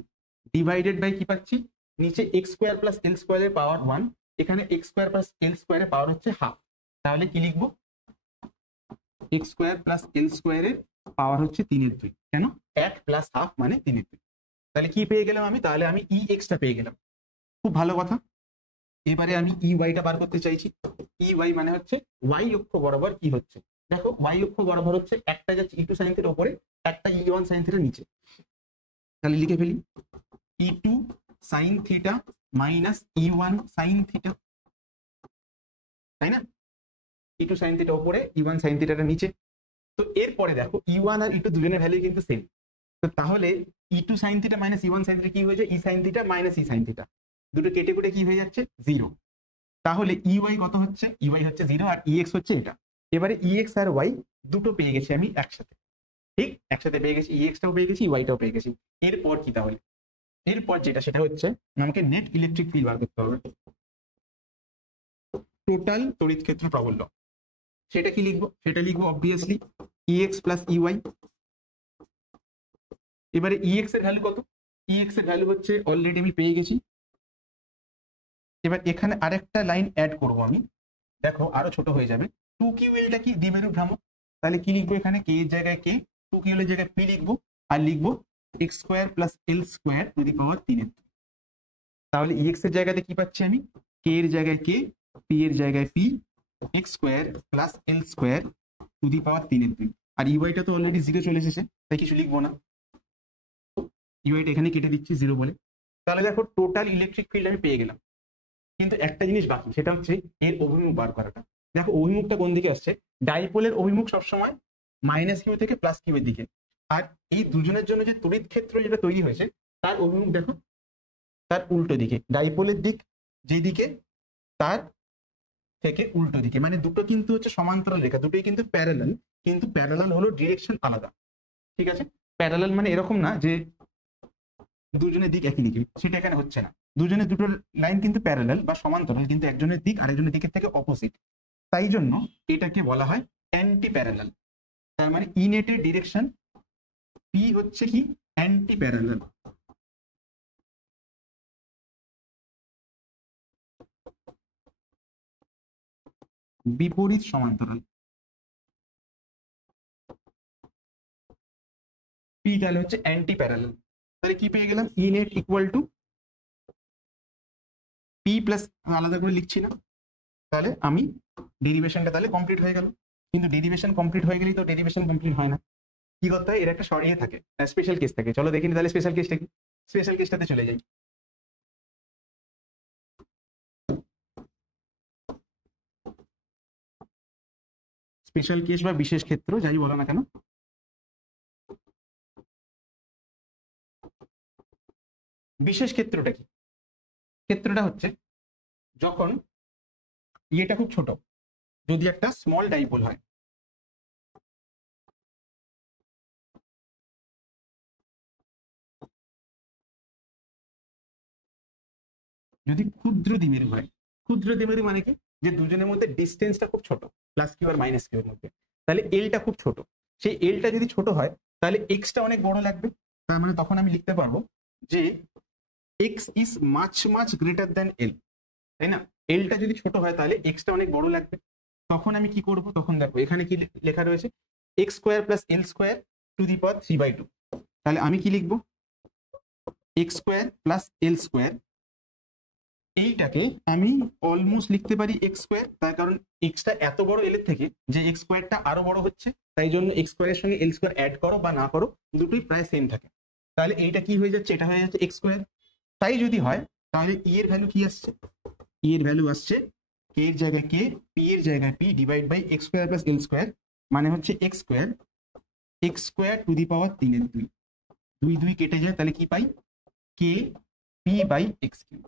divided by কি পাচ্ছি নিচে এক্স স্কোয়ার প্লাস এল স্কোয়ারের পাওয়ার ওয়ান, এখানে এক্স স্কোয়ার প্লাস এল স্কোয়ারের পাওয়ার হচ্ছে হাফ। তাহলে কি লিখবো, এক্স স্কোয়ার প্লাস এল স্কোয়ারের পাওয়ার হচ্ছে তিনের দুই, কেন এক প্লাস হাফ মানে তিনের দুই। তাহলে কি পেয়ে গেলাম আমি, তাহলে আমি ই এক্সটা পেয়ে গেলাম, খুব ভালো কথা। এবারে আমি ই ওয়াইটা বার করতে চাইছি, ই ওয়াই মানে হচ্ছে ওয়াই অক্ষ বরাবর কি হচ্ছে, দেখো ওয়াই অক্ষ বরাবর হচ্ছে একটা যাচ্ছে ই টু সাইন থিটার উপরে, একটা ই ওয়ান সাইন থিটার নিচে। তাহলে লিখে ফেলি E two sine theta minus E one sine theta, তাই না, ই টু সাইন থিটা উপরে, ই ওয়ান সাইন থিটাটা নিচে। তো এরপরে দেখো ই ওয়ান আর ই টু দুজনের ভ্যালু কিন্তু সেম, তো তাহলে E two sine theta minus E one sine theta কি হয়ে যায়, E sine theta minus E sine theta, দুটো কেটে কুটে কি হয়ে যাচ্ছে জিরো। তাহলে ই ওয়াই কত হচ্ছে, ই ওয়াই হচ্ছে জিরো, আর ই এক্স হচ্ছে এটা। এবারে ই এক্স আর ওয়াই দুটো পেয়ে গেছি আমি একসাথে, ঠিক একসাথে পেয়ে গেছি, ই এক্সটাও পেয়ে গেছি, ওয়াইটাও পেয়ে গেছি। এরপর কি, তাহলে এরপর যেটা সেটা হচ্ছে আমাকে নেট ইলেকট্রিক ফিল্ড বার করতে হবে, টোটাল তড়িৎ ক্ষেত্র প্রাবল্য। সেটা কি লিখবো, সেটা লিখবো অবভিয়াসলি ই এক্স প্লাস ই ওয়াই। এবারে ই এক্স এর ভ্যালু কত, ই এক্স এর ভ্যালু হচ্ছে অলরেডি আমি পেয়ে গেছি। এবার এখানে আরেকটা লাইন অ্যাড করব আমি, দেখো আরো ছোট হয়ে যাবে, টু কিউ এলটা কি দ্বিমেরু ভ্রামক, তাহলে কি লিখবো এখানে কে এর জায়গায় কে, টু কিউ এর জায়গায় পি লিখবো, আর লিখবো X square plus L square to the power তিনের। তাহলে ই এক্স এর জায়গাতে কি পাচ্ছি আমি, কে এর জায়গায় কে, পি এর জায়গায় P, X square plus L square to the power তিনের দুই। আর ইউআইটা তো অলরেডি জিরো চলে এসেছে, তাই কিছু লিখবো না, ইউআইটা এখানে কেটে দিচ্ছি জিরো বলে। তাহলে দেখো টোটাল ইলেকট্রিক ফিল্ড আমি পেয়ে গেলাম, কিন্তু একটা জিনিস বাকি, সেটা হচ্ছে এর অভিমুখ বার করাটা। দেখো অভিমুখটা কোন দিকে আসছে, ডাইপোলের অভিমুখ সবসময় মাইনাস কিউ থেকে প্লাস কিউ এর দিকে, আর এই দুজনের জন্য যে তড়িৎ ক্ষেত্র যেটা তৈরি হয়েছে তার অভিমুখ দেখো তার উল্টো দিকে, ডাইপোলের দিক যেদিকে তার থেকে উল্টো দিকে, মানে দুটো কিন্তু হচ্ছে সমান্তরাল রেখা, দুটোই কিন্তু প্যারালাল, কিন্তু প্যারালাল হলো ডিরেকশন আলাদা, ঠিক আছে। প্যারালাল মানে এরকম না যে দুজনের দিক একই দিকে, সেটা এখানে হচ্ছে না, দুজনের দুটো লাইন কিন্তু প্যারালাল বা সমান্তরাল, কিন্তু একজনের দিক আরেকজনের দিকের থেকে অপোজিট, তাই জন্য এটাকে বলা হয় অ্যান্টি প্যারালাল। তার মানে ইনেটের ডিরেকশন পি হচ্ছে কি অ্যান্টি প্যারালাল। বিপরীত সমান্তরাল, পি তাহলে হচ্ছে অ্যান্টি প্যারালাল। তাহলে কি পেয়ে গেলাম, innate equal to P plus, আলাদা করে লিখছি না, তাহলে আমি ডেরিভেশনটা তাহলে কমপ্লিট হয়ে গেল। কিন্তু ডেরিভেশন কমপ্লিট হয়ে গেলেই তো ডেরিভেশন কমপ্লিট হয় না, কি করতে হয়, এর একটা সরিয়ে থাকে, স্পেশাল কেস থাকে। চলো দেখিনি তাহলে স্পেশাল কেসটা কি, স্পেশাল কেসটাতে চলে যাই। স্পেশাল কেস বা বিশেষ ক্ষেত্র যাই বলো না কেন, বিশেষ ক্ষেত্রটা কি, ক্ষেত্রটা হচ্ছে যখন ইয়েটা খুব ছোট, যদি একটা স্মল ডাইপোল হয়, যদি ক্ষুদ্র দ্বিমেরু হয়, ক্ষুদ্র দ্বিমেরু মানে কি, যে দুজনের মধ্যে ডিস্টেন্সটা খুব ছোট, plus Q R minus Q এর মধ্যে, তাহলে এলটা খুব ছোট। সেই এলটা যদি ছোট হয় তাহলে এক্সটা অনেক বড় লাগবে। তার মানে তখন আমি লিখতে পারবো যে X is much much greater than L, তাই না? এলটা যদি ছোট হয় তাহলে এক্সটা অনেক বড় লাগবে। তখন আমি কি করব, তখন দেখো এখানে কি লেখা রয়েছে, X square plus L square to the power 3/2। তাহলে আমি কি লিখবো, X square plus L square, এইটাকে আমি অলমোস্ট লিখতে পারি এক্স স্কোয়ার, তার কারণ এক্সটা এত বড় এল এর থেকে, যে এক্স স্কোয়ারটা আরো বড় হচ্ছে, তাই জন্য এক্স স্কোয়ারের সঙ্গে এল স্কোয়ার অ্যাড করো বা না করো দুটোই প্রায় সেম থাকে। তাহলে এইটা কি হয়ে যাচ্ছে, এটা হয়ে যাচ্ছে এক্স স্কোয়ার। তাই যদি হয় তাহলে ই এর ভ্যালু কি আসছে, ই এর ভ্যালু আসছে কে এর জায়গায় কে, পি এর জায়গায় P divide by X square plus L square, মানে হচ্ছে X square to the power 3/2। 2 2 কেটে যায়, তাহলে কি পাই, K P by x cube.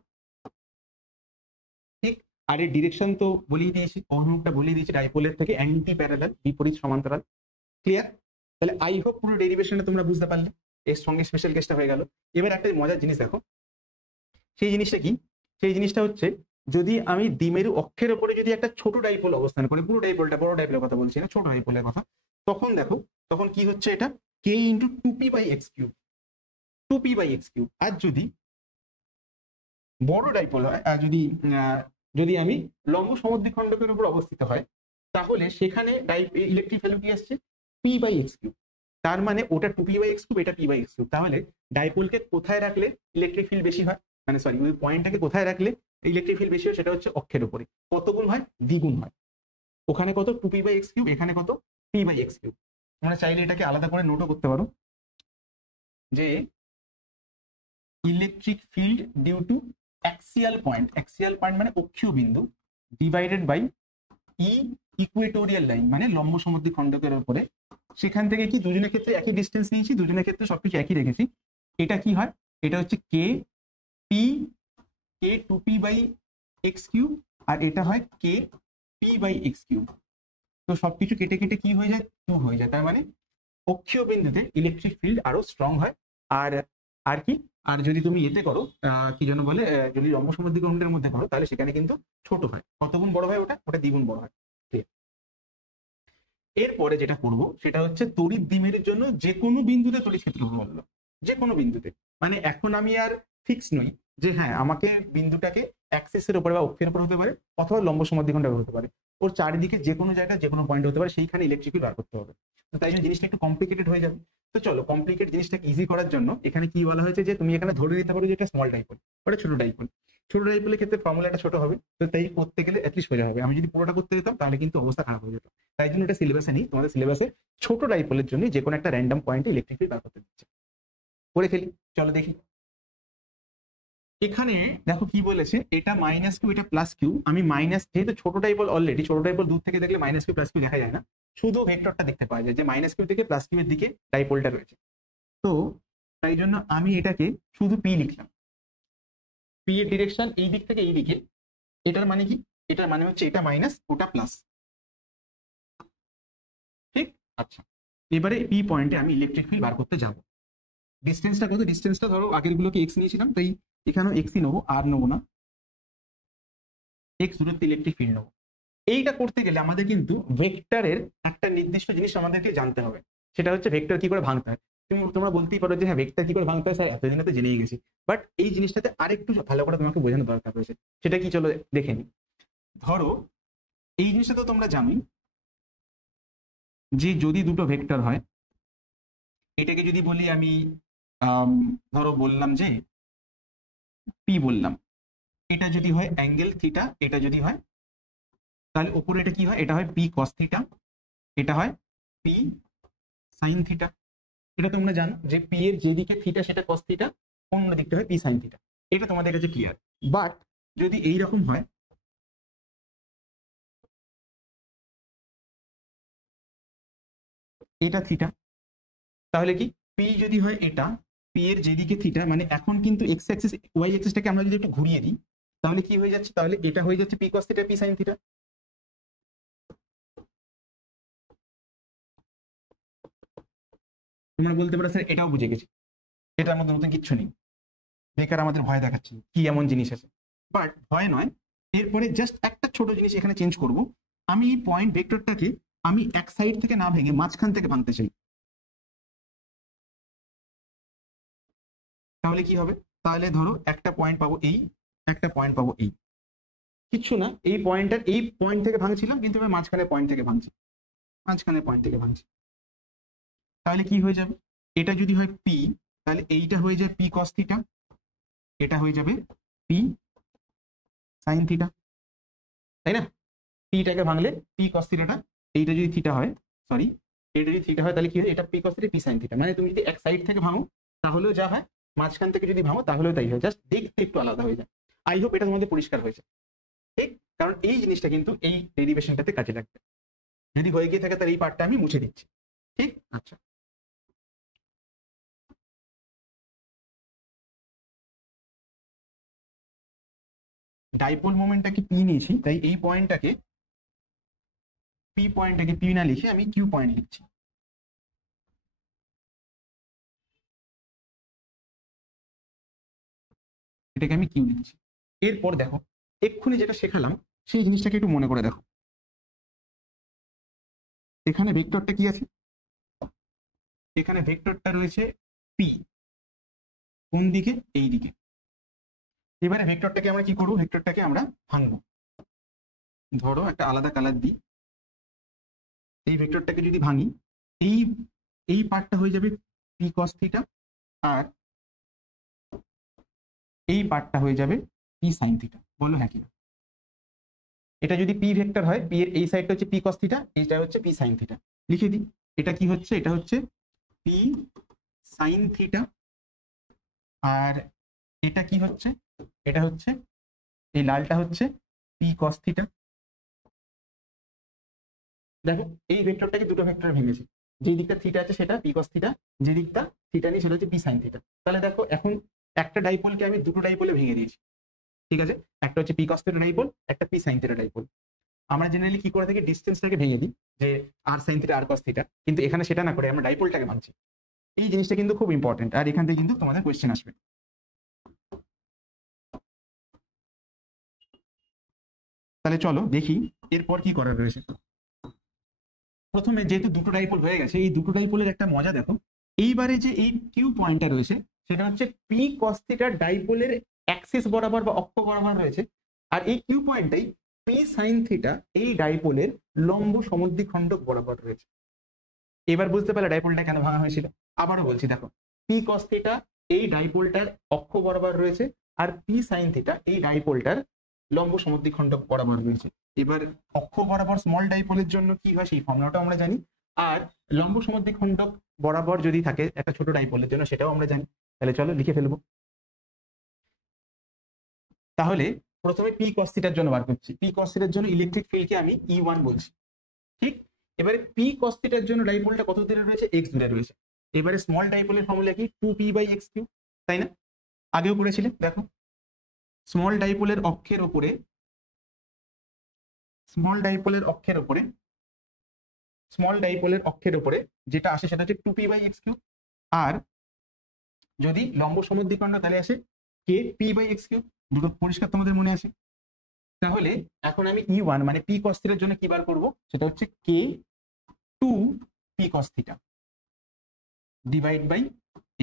ঠিক, আর এর ডিরেকশন তো বলিয়ে দিয়েছি, অনুরূপটা বলিয়ে দিয়েছি, ডাইপোলের থেকে অ্যান্টি প্যারালাল, বিপরীত সমান্তরাল। ক্লিয়ার? তাহলে আই হোপ পুরো ডেরিভেশনটা তোমরা বুঝতে পারলে, এর সঙ্গে স্পেশাল কেসটা হয়ে গেল। এবার একটা মজার জিনিস দেখো, সেই জিনিসটা কি, সেই জিনিসটা হচ্ছে যদি আমি দ্বিমেরু অক্ষের উপরে যদি একটা ছোট ডাইপোল অবস্থান করে, পুরো ডাইপোলটা, বড় ডাইপোলের কথা বলছি না, ছোট ডাইপোলের কথা, তখন দেখো তখন কি হচ্ছে, এটা K into 2p by x cube, 2p by x cube. আর যদি বড় ডাইপোল হয়, আর যদি আমি লম্ব সমদ্বিখণ্ডকের উপর অবস্থিত হয়, তাহলে সেখানে ইলেকট্রিক ভ্যালু কি আসছে, পি বাই এক্স কিউব। তার মানে ওটা 2p বাই এক্স কিউব, এটা p বাই এক্স কিউব। তাহলে ডাইপোলকে কোথায় রাখলে ইলেকট্রিক ফিল্ড বেশি হয়, মানে সরি, ওই পয়েন্টটাকে কোথায় রাখলে ইলেকট্রিক ফিল্ড বেশি হয়, সেটা হচ্ছে অক্ষের উপরে। কত গুণ হয়, দ্বিগুণ হয়। ওখানে কত, 2p বাই এক্স কিউব, এখানে কত, p বাই এক্স কিউব। তোমরা চাইলে এটাকে আলাদা করে নোটও করতে পারো, যে electric field due to axial point মানে অক্ষীয় বিন্দু, divided by E equatorial line, মানে লম্ব সমদ্বিখণ্ডকের উপরে। সেখান থেকে কি দুজনের ক্ষেত্রে একই ডিস্টেন্স নিয়েছি, দুজনের ক্ষেত্রে সবকিছু একই রেখেছি। এটা কি হয়, এটা হচ্ছে কে P, K 2p by x cube, আর এটা হয় K P by x cube. তো সবকিছু কেটে কেটে কি হয়ে যায়, 2 হয়ে যায়। তার মানে অক্ষীয় বিন্দুতে ইলেকট্রিক ফিল্ড আরো স্ট্রং হয়। আর আর কি, আর যদি তুমি এতে করো, কি যেন বলে, যদি লম্ব সমদ্বিখণ্ডের মধ্যে করো, তাহলে সেখানে কিন্তু ছোট হয়। কত গুণ বড় হয়, ওটা ওটা দ্বিগুণ বড় হয়। ঠিক, এরপরে যেটা করবো সেটা হচ্ছে তড়িৎ দ্বিমেরুর জন্য যে কোনো বিন্দুতে তড়িৎ ক্ষেত্র বললো, যে কোনো বিন্দুতে। মানে এখন আমি আর ফিক্স নই যে হ্যাঁ আমাকে বিন্দুটাকে অ্যাক্সিসের উপরে বা অক্ষের উপর হতে পারে, অথবা লম্ব সমদ্বিখণ্ডের হতে পারে, ওর চারিদিকে যে কোনো জায়গায় যে কোনো পয়েন্ট হতে পারে, সেইখানে ইলেকট্রিক ফিল্ড বার করতে হবে। তো তাই জন্য জিনিসটা একটু কমপ্লিকেটেড হয়ে যাবে। তো চলো, কমপ্লিকেট জিনিসটাকে ইজি করার জন্য এখানে কি বলা হয়েছে, যে তুমি এখানে ধরে নিতে পারো যে এটা স্মল ডাইপোল, ওটা ছোট ডাইপোল। ছোট ডাইপোলের ক্ষেত্রে ফর্মুলাটা ছোট হবে, তো তাই করতে গেলে অ্যাটলিস্ট সোজা হবে। আমি যদি পুরোটা করতে যেতাম তাহলে কিন্তু অবস্থা খারাপ হয়ে যেত। তাই জন্য এটা সিলেবাসে নেই, তোমাদের সিলেবাসে ছোট ডাইপোলের জন্য যে কোনো একটা র্যান্ডম পয়েন্টে ইলেকট্রিক ফিল্ড বার করতে দিচ্ছে। করে ফেলি, চলো দেখি। এখানে দেখো কি বলেছে, এটা মাইনাস কিউ, এটা প্লাস কিউ। আমি মাইনাস, যেহেতু ছোট ডাইপোল, অলরেডি ছোট ডাইপোল দূর থেকে দেখলে মাইনাস কিউ প্লাস কিউ দেখা যায় না, শুধু ভেক্টরটা দেখতে পাওয়া যায় যে মাইনাস কিউ থেকে প্লাস কিউ এর দিকে ডাইপোলটা রয়েছে। তো তাই জন্য আমি এটাকে শুধু পি লিখলাম, পি এর ডিরেকশন এই দিক থেকে এই দিকে। এটার মানে কি, এটার মানে হচ্ছে এটা মাইনাস, ওটা প্লাস। ঠিক, আচ্ছা। এবারে পি পয়েন্টে আমি ইলেকট্রিক ফিল্ড বার করতে যাব। ডিস্টেন্সটা কত, ডিস্টেন্সটা ধরো আগের গুলোকে এক্স নিয়েছিলাম, তাই এখানেও এক্সই নেবো, আর নেবো না, এক্স দূরত্বে ইলেকট্রিক ফিল্ড নেবো। এইটা করতে গেলে আমাদের কিন্তু ভেক্টরের একটা নির্দিষ্ট জিনিস আমাদেরকে জানতে হবে, সেটা হচ্ছে ভেক্টর কি করে ভাঙতে হয়। তোমরা বলতেই পারো যে হ্যাঁ ভেক্টর কি করে ভাঙতে হয় স্যার এতদিনে তো জেনেই গেছি, বাট এই জিনিসটাতে আরেকটু ভালো করে তোমাকে বোঝানো দরকার রয়েছে। সেটা কি, চলো দেখে নি। ধরো এই জিনিসটা তো তোমরা জানোই, যে যদি দুটো ভেক্টর হয়, এটাকে যদি বলি আমি, ধরো বললাম যে পি বললাম, এটা যদি হয় অ্যাঙ্গেল থিটা, এটা যদি হয়, তাহলে উপরে এটা কি হয়, এটা হয় পি কস থিটা, এটা হয় পি সাইন থিটা। এটা তোমরা জানো যে পি এর যেদিকে থিটা সেটা কস থিটা, অন্য দিকটা হয় পি সাইন থিটা। এটা তোমাদের কাছে ক্লিয়ার। বাট যদি এইরকম হয়, এটা থিটা, তাহলে কি, পি যদি হয় এটা, পি এর যেদিকে থিটা, মানে এখন কিন্তু এক্স অ্যাক্সিস ওয়াই অ্যাক্সিসটাকে আমরা যদি একটু ঘুরিয়ে দিই, তাহলে কি হয়ে যাচ্ছে, তাহলে এটা হয়ে যাচ্ছে P cos theta P sine theta. তোমরা বলতে পারো স্যার এটাও বুঝে গেছি, এটার মধ্যে নতুন কিচ্ছু নেই, বেকার আমাদের ভয় দেখাচ্ছে কি এমন জিনিস আছে। বাট ভয় নয়, এরপরে জাস্ট একটা ছোট জিনিস এখানে চেঞ্জ করব। আমি এই পয়েন্ট ভেক্টরটাকে আমি এক সাইড থেকে না ভেঙে মাঝখান থেকে ভাঙতে চাই। তাহলে কি হবে? তাহলে ধরো একটা পয়েন্ট পাবো এই, একটা পয়েন্ট পাবো এই, কিচ্ছু না, এই পয়েন্টটার এই পয়েন্ট থেকে ভাঙছিলাম, কিন্তু আমি মাঝখানে পয়েন্ট থেকে ভাঙছি, মাঝখানে পয়েন্ট থেকে ভাঙছি। তাহলে কি হয়ে যাবে? এটা যদি হয় পি, তাহলে এইটা হয়ে যায় পি কস থিটা, এটা হয়ে যাবে পি সাইন থিটা, তাই না? পিটাকে ভাঙলে পি কস থিটাটা, এইটা যদি থিটা হয়, সরি এটা যদি থিটা হয় তাহলে কি হয়? এটা P cos theta P sine theta. মানে তুমি যদি এক সাইড থেকে ভাঙো তাহলেও যা হয়, মাঝখান থেকে যদি ভাঙো তাহলেও তাই হয়, জাস্ট দেখতে একটু আলাদা হয়ে যায়। আই হোপ এটা তোমাদের পরিষ্কার হয়েছে, ঠিক? কারণ এই জিনিসটা কিন্তু এই ডেরিভেশনটাতে কাজে লাগবে। যদি হয়ে গিয়ে থাকে তার এই পার্টটা আমি মুছে দিচ্ছি, ঠিক? আচ্ছা, ডাইপোল মোমেন্টটাকে পি নিয়েছি, তাই এই পয়েন্টটাকে পি না লিখে আমি কিউ পয়েন্ট লিখছি। এটাকে আমি কিউ লিখছি। এরপর দেখো, এক্ষুনি যেটা শেখালাম সেই জিনিসটাকে একটু মনে করে দেখো। এখানে ভেক্টরটা কি আছে? এখানে ভেক্টরটা রয়েছে পি, কোন দিকে? এই দিকে। এবারে ভেক্টরটাকে আমরা কি করবো? ভেক্টরটাকে আমরা ভাঙবো। ধরো একটা আলাদা কালার দিই, এই ভেক্টরটাকে যদি ভাঙি, এই এই পার্টটা হয়ে যাবে পি কস থিটা, আর এই পার্টটা হয়ে যাবে পি সাইন থিটা। বলো হ্যাঁ কি? এটা যদি পি ভেক্টর হয়, পি এর এই সাইডটা হচ্ছে পি কস থিটা, এইটা হচ্ছে পি সাইন থিটা। লিখে দিই, এটা কি হচ্ছে? এটা হচ্ছে পি সাইন থিটা, আর এটা কি হচ্ছে? এটা হচ্ছে, এই লালটা হচ্ছে পি কস থিটা। দেখো এই ভেক্টরটাকে দুটো ভেক্টর ভেঙেছি, যে দিকটা থিটা আছে সেটা পি কস থিটা, যে দিকটা থিটা নেই সেটা হচ্ছে পি সাইন থিটা। তাহলে দেখো এখন একটা ডাইপোলকে আমি দুটো ডাইপোলে ভেঙে দিয়েছি, ঠিক আছে? একটা হচ্ছে পি কস থিটা ডাইপোল, একটা পি সাইন থিটা ডাইপোল। আমরা জেনারেলি কি করে থাকি? ডিস্টেন্সটাকে ভেঙে দিই, যে আর সাইন থিটা আর কস থিটা, কিন্তু এখানে সেটা না করে আমরা ডাইপোলটাকে ভাঙছি। এই জিনিসটা কিন্তু খুব ইম্পর্টেন্ট, আর এখান থেকে কিন্তু তোমাদের কোয়েশ্চেন আসবে। তাহলে চলো দেখি এরপর কি করার রয়েছে। প্রথমে যেহেতু দুটো ডাইপোল হয়ে গেছে, এই দুটো ডাইপোলের একটা মজা দেখো। এইবারে যে এই কিউ পয়েন্টটা রয়েছে সেটা হচ্ছে পি কস থিটা ডাইপোলের অ্যাক্সিস বরাবর বা অক্ষ বরাবর রয়েছে, আর এই কিউ পয়েন্টটাই পি সাইন থিটা এই ডাইপোলের লম্ব সমদ্বিখণ্ডক বরাবর রয়েছে। এবার বুঝতে পারলে ডাইপোলটা কেন ভাঙা হয়েছিল? আবারও বলছি, দেখো পি কস থিটা এই ডাইপোলটার অক্ষ বরাবর রয়েছে, আর পি সাইন থিটা এই ডাইপোলটার লম্ব সমদ্বিখণ্ডক বরাবর রয়েছে। এবার অক্ষ বরাবর স্মল ডাইপোলের জন্য কি হয় সেই ফর্মুলাটা আমরা জানি, আর লম্ব সমদ্বিখণ্ডক বরাবর যদি থাকে একটা ছোট ডাইপোলের জন্য সেটাও আমরা জানি। তাহলে চলো লিখে ফেলবো। তাহলে প্রথমে পি কস থিটার জন্য বার করছি। পি কস থিটার জন্য ইলেকট্রিক ফিল্ডকে আমি E1 বলছি, ঠিক? এবারে পি কস থিটার জন্য ডাইপোলটা কত দূরে রয়েছে? এক্স দূরে রয়েছে। এবারে স্মল ডাইপোলের ফর্মুলা কি? 2p/x3, তাই না? আগেও করেছিলে, দেখো স্মল ডাইপোলের অক্ষের উপরে, স্মল ডাইপোলের অক্ষের উপরে, স্মল ডাইপোলের অক্ষের উপরে যেটা আসে সেটা হচ্ছে 2p/x3, আর যদি লম্ব সমদ্বিখণ্ড তাহলে আসে kp/x3। দুটো পরিষ্কার তোমাদের মনে আছে? তাহলে এখন আমি E1 মানে পি কস থিটার জন্য কি বার করব? সেটা হচ্ছে k2p cos theta divide by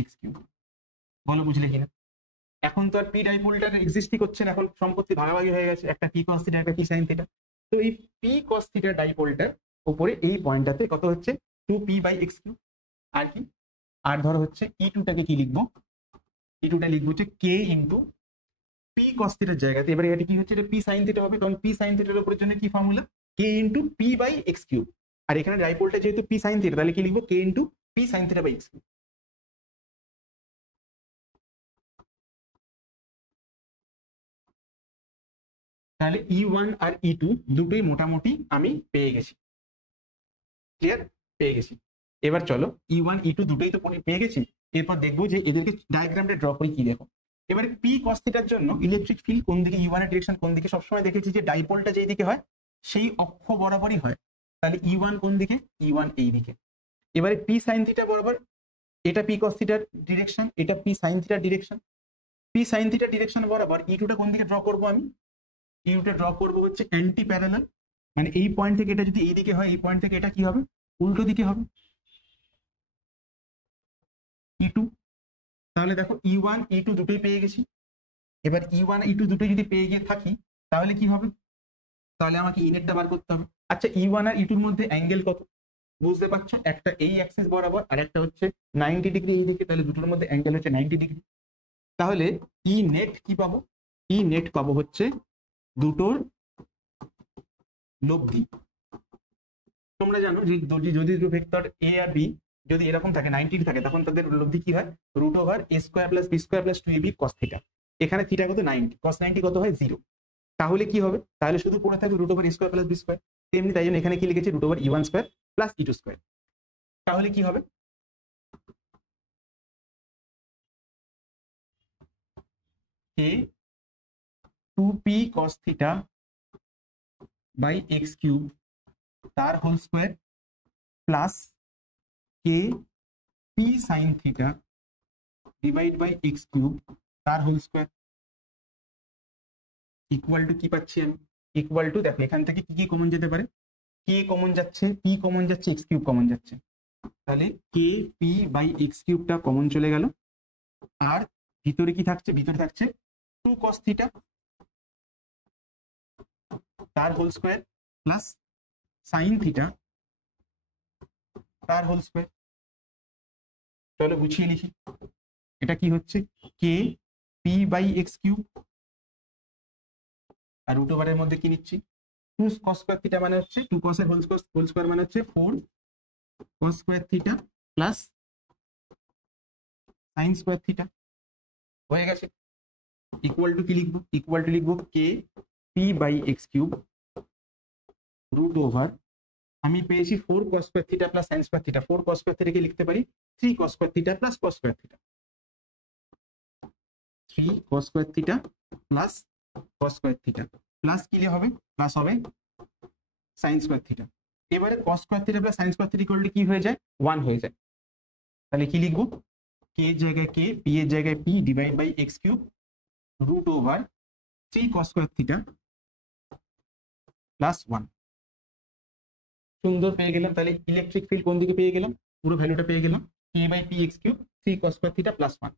x3। বলো বুঝলে কিনা? এখন তো আর পি ডাইপোলটা এক্সিস্টই করছে না, এখন সম্পত্তি ভাগাভাগি হয়ে গেছে, একটা পি কস থিটা একটা পি সাইন থিটা। তো এই পি কস থিটা ডাইপোলটার উপরে এই পয়েন্টটাতে কত হচ্ছে? 2p/x3। আর কি? আর ধরো হচ্ছে E2 টাকে কি লিখবো? E2 টা লিখবো হচ্ছে k ইন্টু পি কস থিটার জায়গাতে, এবারে এটা কি হচ্ছে? এটা পি সাইন থিটা হবে, কারণ পি সাইন থিটার উপরের জন্য কি ফর্মুলা? k into p/x3। আর এখানে ডাইপোলটা যেহেতু পি সাইন থিটা, তাহলে কি লিখবো? k ইন্টু পি সাইন থিটা/x3। তাহলে E1 আর E2 দুটোই মোটামুটি আমি পেয়ে গেছি। ক্লিয়ার? পেয়ে গেছি। এবার চলো E1 E2 দুটোই তো পেয়ে গেছি, এরপর দেখবো যে এদেরকে ডায়াগ্রামটা ড্র করি কি দেখো। এবারে পি কস থিটার জন্য ইলেকট্রিক ফিল্ড কোন দিকে, E1 এর ডিরেকশন কোন দিকে? সবসময় দেখেছি যে ডাইপোলটা যেই দিকে হয় সেই অক্ষ বরাবরই হয়, তাহলে E1 কোন দিকে? E1 এই দিকে। এবারে পি সাইন থিটা বরাবর এটা পি কস থিটার ডিরেকশন, এটা পি সাইন থিটার ডিরেকশন। পি সাইন থিটার ডিরেকশন বরাবর ইটুটা কোন দিকে ড্র করব আমি? ইউটা ড্র করব হচ্ছে অ্যান্টি প্যারালাল, মানে এই পয়েন্ট থেকে এটা যদি এই দিকে হয়, এই পয়েন্ট থেকে এটা কি হবে? উল্টো দিকে হবে, E2। তাহলে দেখো E1 E2 দুটোই পেয়ে গেছি। এবার E1 E2 দুটোই যদি পেয়ে গিয়ে থাকি তাহলে কি হবে? তাহলে আমাকে ইনেটটা বার করতে হবে। আচ্ছা E1 আর E2 এর মধ্যে অ্যাঙ্গেল কত বুঝতে পারছো? একটা এই অ্যাক্সিস বরাবর আর একটা হচ্ছে 90 ডিগ্রি এই দিকে, তাহলে দুটোর মধ্যে অ্যাঙ্গেল হচ্ছে 90 ডিগ্রি। তাহলে ই নেট কি পাবো? ই নেট পাবো হচ্ছে দুটোর লব্ধি। তোমরা জানো যে যদি ভেক্টর এ আর বি যদি এরকম থাকে 90 থাকে তখন তাদের লব্ধি কি হয়? Root over A square plus B square plus 2ab cos theta. এখানে থিটা কত? 90, cos 90 কত হয়? 0। তাহলে কি হবে? তাহলে শুধু পড়ে থাকবে root over A square plus B square. তেমনি তাই জন্য এখানে কি লিখেছি? Root over E1 square plus E2 square. তাহলে কি হবে? K 2p cos theta by x cube তার whole square plus K P sine theta divide by x cube তার হোল স্কোয়ার ইকুয়াল টু কি পাচ্ছি আমি? ইকুয়াল টু, দেখো এখান থেকে কি কি কমন যেতে পারে? কে কমন যাচ্ছে, পি কমন যাচ্ছে, এক্স কিউব কমন যাচ্ছে। তাহলে কে পি বাই এক্স কিউবটা কমন চলে গেল। আর ভিতরে কি থাকছে? ভিতরে থাকছে 2 cos থিটা তার whole square plus sine theta তার হোল স্কোয়ার। চলো গুছিয়ে লিখি। এটা কি হচ্ছে? K P by x cube আর রুট ওভারের মধ্যে কি নিচ্ছি? 2 cos স্কোয়ার থিটা মানে হচ্ছে 2 cos এর হোল স্কোয়ার মানে হচ্ছে 4 cos square theta plus sine square theta. হয়ে গেছে। ইকুয়াল টু কি লিখবো? ইকুয়াল টু লিখবো K P by x cube root over, আমি পেয়েছি 4 cos square theta plus sine square theta. 4 cos square থিটাকে লিখতে পারি 3 cos square theta plus cos square theta. 3 cos square theta plus cos square theta plus কি হবে? Plus হবে sine square theta. এবারে cos square theta plus sine square theta করলে কি হয়ে যায়? 1 হয়ে যায়। তাহলে কি লিখবো? কে এর জায়গায় কে, পি এর জায়গায় P divide by x cube root over 3 cos square theta plus 1। সুন্দর পেয়ে গেলাম। তাহলে ইলেকট্রিক ফিল্ড কোন দিকে পেয়ে গেলাম? পুরো ভ্যালুটা পেয়ে গেলাম, K by P X cube 3 cos square theta plus 1।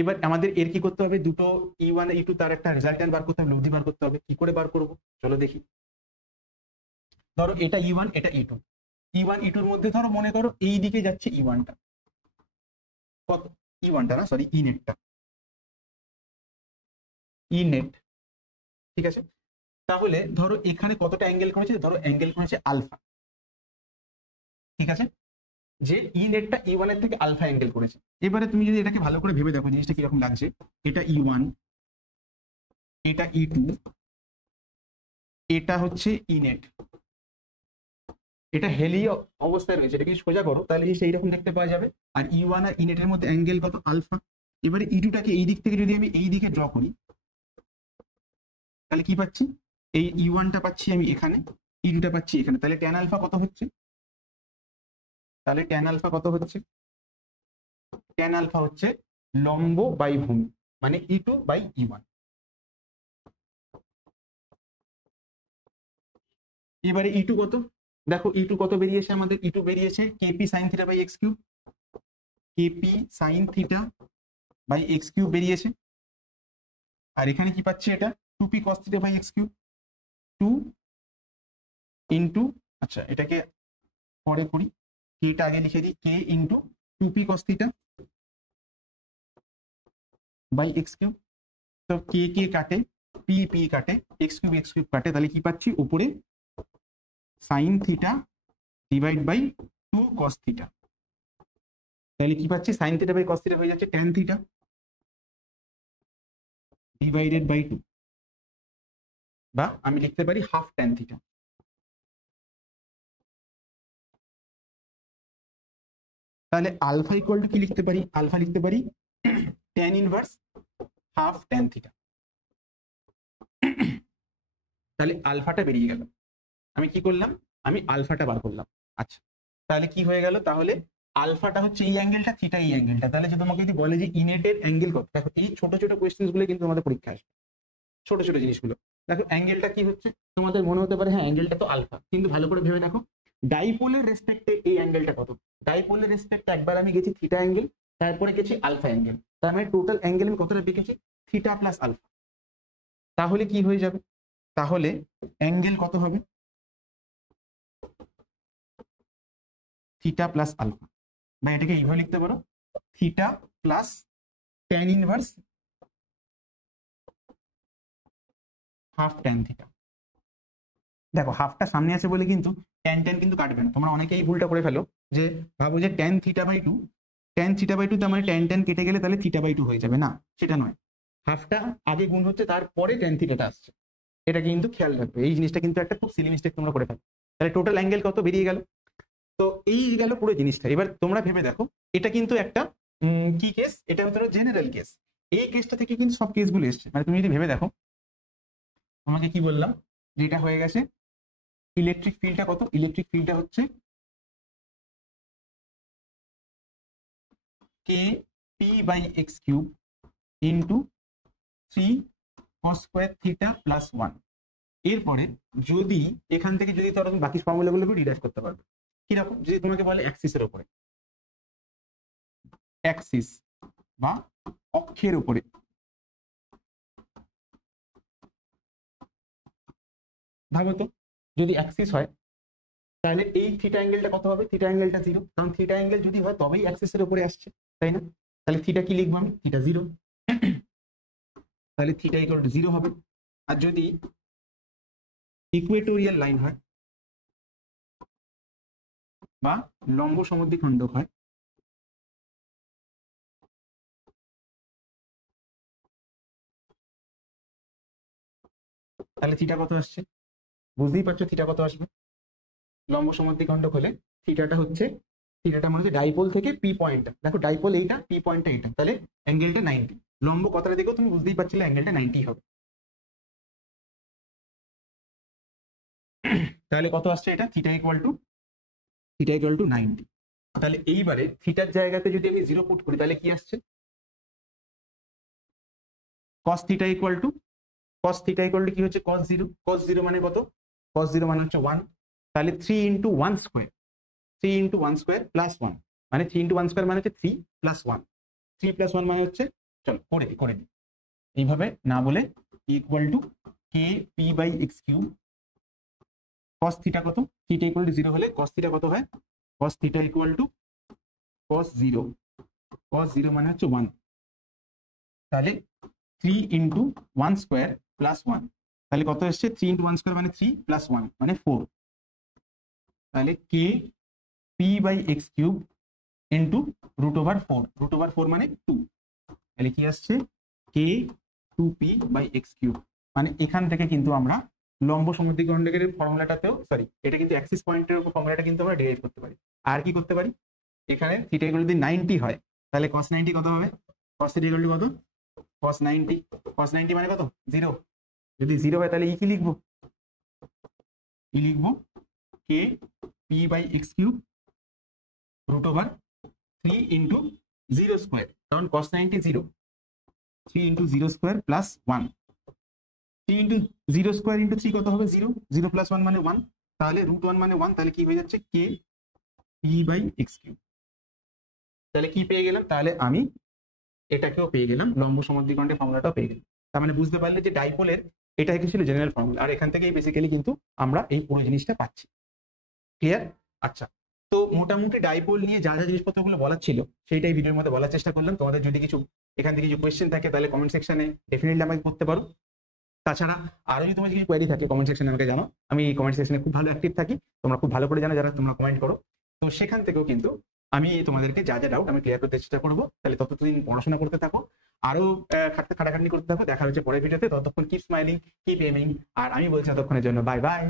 এবার আমাদের এর কি করতে হবে? দুটো E1 E2 তার একটা রেজাল্টেন্ট বার করতে হবে, লব্ধি বার করতে হবে। কি করে বার করব? চলো দেখি। ধরো এটা E1 এটা E2। E1 E2 এর মধ্যে ধরো মনে করো এই দিকে যাচ্ছে E1 টা, কত? E1 টা না, সরি ই নেটটা, ই নেট। ঠিক আছে। তাহলে ধরো এখানে কতটা অ্যাঙ্গেল করেছে? ধরো অ্যাঙ্গেল করেছে আলফা। ঠিক আছে, যে ই নেটটা E1 এর থেকে আলফা অ্যাঙ্গেল করেছে। এবারে তুমি যদি এটাকে ভালো করে ভেবে দেখো জিনিসটা কিরকম লাগছে। এটা E1, এটা E2, এটা হচ্ছে ই নেট। এটা হেলি অবস্থায় রয়েছে, এটাকে সোজা করো তাহলে সেই রকম দেখতে পাওয়া যাবে। আর E1 আর ই নেটের মধ্যে অ্যাঙ্গেল কত? আলফা। এবারে E2টাকে এই দিক থেকে যদি আমি এই দিকে ড্র করি তাহলে কি পাচ্ছি? এই E1টা পাচ্ছি আমি এখানে, E2টা পাচ্ছি এখানে। তাহলে ট্যান আলফা কত হচ্ছে? তাহলে ট্যান আলফা কত হচ্ছে? ট্যান আলফা হচ্ছে লম্ব বাই ভূমি, মানে E2 বাই E1। এবারে E2 কত? দেখো E2 কত বেরিয়েছে আমাদের? E2 বেরিয়েছে KP sine theta by x cube, KP sine theta by x cube বেরিয়েছে। আর এখানে কি পাচ্ছি? এটা 2p cos theta by x cube, 2 into, আচ্ছা এটাকে পরে করি, কেটা আগে লিখে দিই, K into 2p cos theta by x cube. তো কে কে কাটে, পি পি কাটে, এক্স কিউব কাটে, তাহলে কি পাচ্ছি? উপরে sine theta divide by 2 cos theta. তাহলে কি পাচ্ছি? Sign theta by cos theta হয়ে যাচ্ছে ট্যান থিটা ডিভাইডেড বাই 2, বা আমি লিখতে পারি হাফ ট্যান থিটা। তাহলে আলফা ইকুয়াল টু কি লিখতে পারি? আলফা লিখতে পারি tan inverse half tan theta. তাহলে আলফাটা বেরিয়ে গেল। আমি কি করলাম? আমি আলফাটা বার করলাম। আচ্ছা তাহলে কি হয়ে গেল? তাহলে আলফাটা হচ্ছে এই অ্যাঙ্গেলটা, থিটা এই অ্যাঙ্গেলটা। তাহলে যদি তোমাকে যদি বলে যে ইনেটের অ্যাঙ্গেল কত, দেখো এই ছোট ছোট কোয়েশ্চেন গুলো কিন্তু আমাদের পরীক্ষায় আসে, ছোট ছোট জিনিসগুলো। দেখো অ্যাঙ্গেলটা কি হচ্ছে, তোমাদের মনে হতে পারে হ্যাঁ অ্যাঙ্গেলটা তো আলফা, কিন্তু ভালো করে ভেবে দেখো ডাইপোলের রেসপেক্টে এই অ্যাঙ্গেলটা কত। ডাইপোলের রেসপেক্টে একবার আমি গেছি থিটা অ্যাঙ্গেল, তারপরে গেছি আলফা অ্যাঙ্গেল, তার মানে টোটাল অ্যাঙ্গেল আমি কতটা পেয়েছি, থিটা প্লাস আলফা। তাহলে কি হয়ে যাবে, তাহলে অ্যাঙ্গেল কত হবে, থিটা প্লাস আলফা, বা এটাকে এইভাবে লিখতে পারো theta plus tan inverse half tan theta. দেখো হাফটা সামনে আছে বলে কিন্তু ট্যান ট্যান কিন্তু কাটবে না। তোমরা অনেকেই ভুলটা করে ফেলো যে ভাবো যে tan theta by two, tan theta by two তার মানে ট্যান ট্যান কেটে গেলে তাহলে থিটা বাই টু হয়ে যাবে, না সেটা নয়। হাফটা আগে গুণ হচ্ছে, তারপরে ট্যান থিটাটা আসছে, এটা কিন্তু খেয়াল রাখবে। এই জিনিসটা কিন্তু একটা খুব সিলি মিস্টেক তোমরা করে ফেলো। তাহলে টোটাল অ্যাঙ্গেল কত বেরিয়ে গেল। তো এই গেল পুরো জিনিসটা। এবার তোমরা ভেবে দেখো এটা কিন্তু একটা কি কেস, এটা হচ্ছে জেনারেল কেস। এই কেসটা থেকে কিন্তু সব কেসগুলো এসছে। মানে তুমি যদি ভেবে দেখো, তোমাকে কি বললাম যে এটা হয়ে গেছে ইলেকট্রিক ফিল্ডটা কত, ইলেকট্রিক ফিল্ডটা হচ্ছে K P by x cube into 3 cos square theta plus 1। এরপরে যদি এখান থেকে যদি ধরো তুমি বাকি ফর্মুলাগুলো ডিরাইভ করতে পারবে কিরকম, যদি তোমাকে বলে অ্যাক্সিসের উপরে, অ্যাক্সিস বা অক্ষের উপরে, ভাবো তো যদি অ্যাক্সিস হয় তাহলে এই থিটা অ্যাঙ্গেলটা কত হবে, থিটা অ্যাঙ্গেলটা 0, কারণ থিটা অ্যাঙ্গেল যদি হয় তবেই অ্যাক্সিসের উপরে আসছে, তাই না? তাহলে থিটা কি লিখবো আমি, থিটা 0, তাহলে থিটা ইকুয়াল টু 0 হবে। আর যদি ইকুয়েটোরিয়াল লাইন হয় বা লম্ব সমদ্বিখণ্ডক হয়, তাহলে থিটা কত আসছে, বুঝতেই পারছো থিটা কত আসবে। লম্ব সমদ্বিখণ্ডক হলে থিটাটা হচ্ছে, থিটাটা মানে হচ্ছে ডাইপোল থেকে পি পয়েন্টটা, দেখো ডাইপোল এইটা, পি পয়েন্টটা এইটা, তাহলে অ্যাঙ্গেলটা 90। লম্ব কথাটা দেখো তুমি বুঝতেই পারছিলে অ্যাঙ্গেলটা 90 হবে। তাহলে কত আসছে এটা, থিটা ইকুয়াল টু 90। তাহলে এইবারে থিটার জায়গাতে যদি আমি 0 পুট করি তাহলে কি আসছে, cos theta equal to, cos theta equal to কি হচ্ছে cos 0, cos 0 মানে কত, cos 0 মানে হচ্ছে 1। তাহলে 3 into 1 square, 3 into 1 square plus 1, মানে 3 ইন্টু 1 স্কোয়ার মানে হচ্ছে 3 প্লাস 1, 3 প্লাস 1 মানে হচ্ছে, চলো করে দিই এইভাবে না বলে, equal to K P by x cube. cos theta কত, থিটা ইকুয়াল টু 0 হলে cos থিটা কত হয়, cos theta equal to cos 0, cos 0 মানে হচ্ছে 1। তাহলে 3 ইন্টু 1 স্কোয়ার প্লাস 1, তাহলে কত এসছে, 3 ইন্টু 1 স্কোয়ার মানে 3 প্লাস 1 মানে 4। তাহলে K P by x cube into root over 4, root over 4 মানে 2, তাহলে কি আসছে কে 2p বাই এক্স কিউব। মানে এখান থেকে কিন্তু আমরা লম্ব সমদ্বিখণ্ডকের ফর্মুলাটাতেও, সরি এটা কিন্তু অ্যাক্সিস পয়েন্টের উপর ফর্মুলাটা কিন্তু আমরা ডিরাইভ করতে পারি। আর কি করতে পারি, এখানে থিটা ইকুয়াল যদি 90 হয় তাহলে cos 90 কত হবে, cos থিটা ইকুয়াল টু কত, cos 90, cos 90 মানে কত 0, যদি 0 হয় তাহলে কি লিখবো, লিখবো K P by x cube root over 3 into 0 square, কারণ cos 90 0, 3 into 0 square plus 1, 3 into 0 square into 3 কত হবে 0, 0 প্লাস 1 মানে 1, তাহলে রুট 1 মানে 1, তাহলে কি হয়ে যাচ্ছে k P by x cube. তাহলে কি পেয়ে গেলাম, তাহলে আমি এটাকেও পেয়ে গেলাম, লম্ব সমদ্বিখণ্ডের ফর্মুলাটাও পেয়ে গেলাম। তার মানে বুঝতে পারলে যে ডাইপোলের এটা ছিল জেনারেল ফর্মুলা, আর এখান থেকেই বেসিক্যালি কিন্তু আমরা এই পুরো জিনিসটা পাচ্ছি। ক্লিয়ার? আচ্ছা, তো মোটামুটি ডাইপোল নিয়ে যা যা জিনিসপত্রগুলো বলার ছিল সেইটাই ভিডিওর মধ্যে বলার চেষ্টা করলাম। তোমাদের যদি কিছু এখান থেকে কিছু কোয়েশ্চেন থাকে তাহলে কমেন্ট সেকশনে ডেফিনেটলি আমাকে করতে পারো। তাছাড়া আরো যদি তোমার কিছু কোয়েরি থাকে কমেন্ট সেকশনে আমাকে জানো, আমি কমেন্ট সেকশনে খুব ভালো অ্যাক্টিভ থাকি, তোমরা খুব ভালো করে জানো যারা তোমরা কমেন্ট করো। তো সেখান থেকেও কিন্তু আমি তোমাদেরকে যা যা ডাউট আমি ক্লিয়ার করতে চেষ্টা করবো। তাহলে ততদিন পড়াশোনা করতে থাকো, আরো খাটাখাটনি করতে থাকো। দেখা হচ্ছে পরের ভিডিওতে, ততক্ষণ কিপ স্মাইলিং, কিপ এমিং, আর আমি বলছি ততক্ষণের জন্য বাই বাই।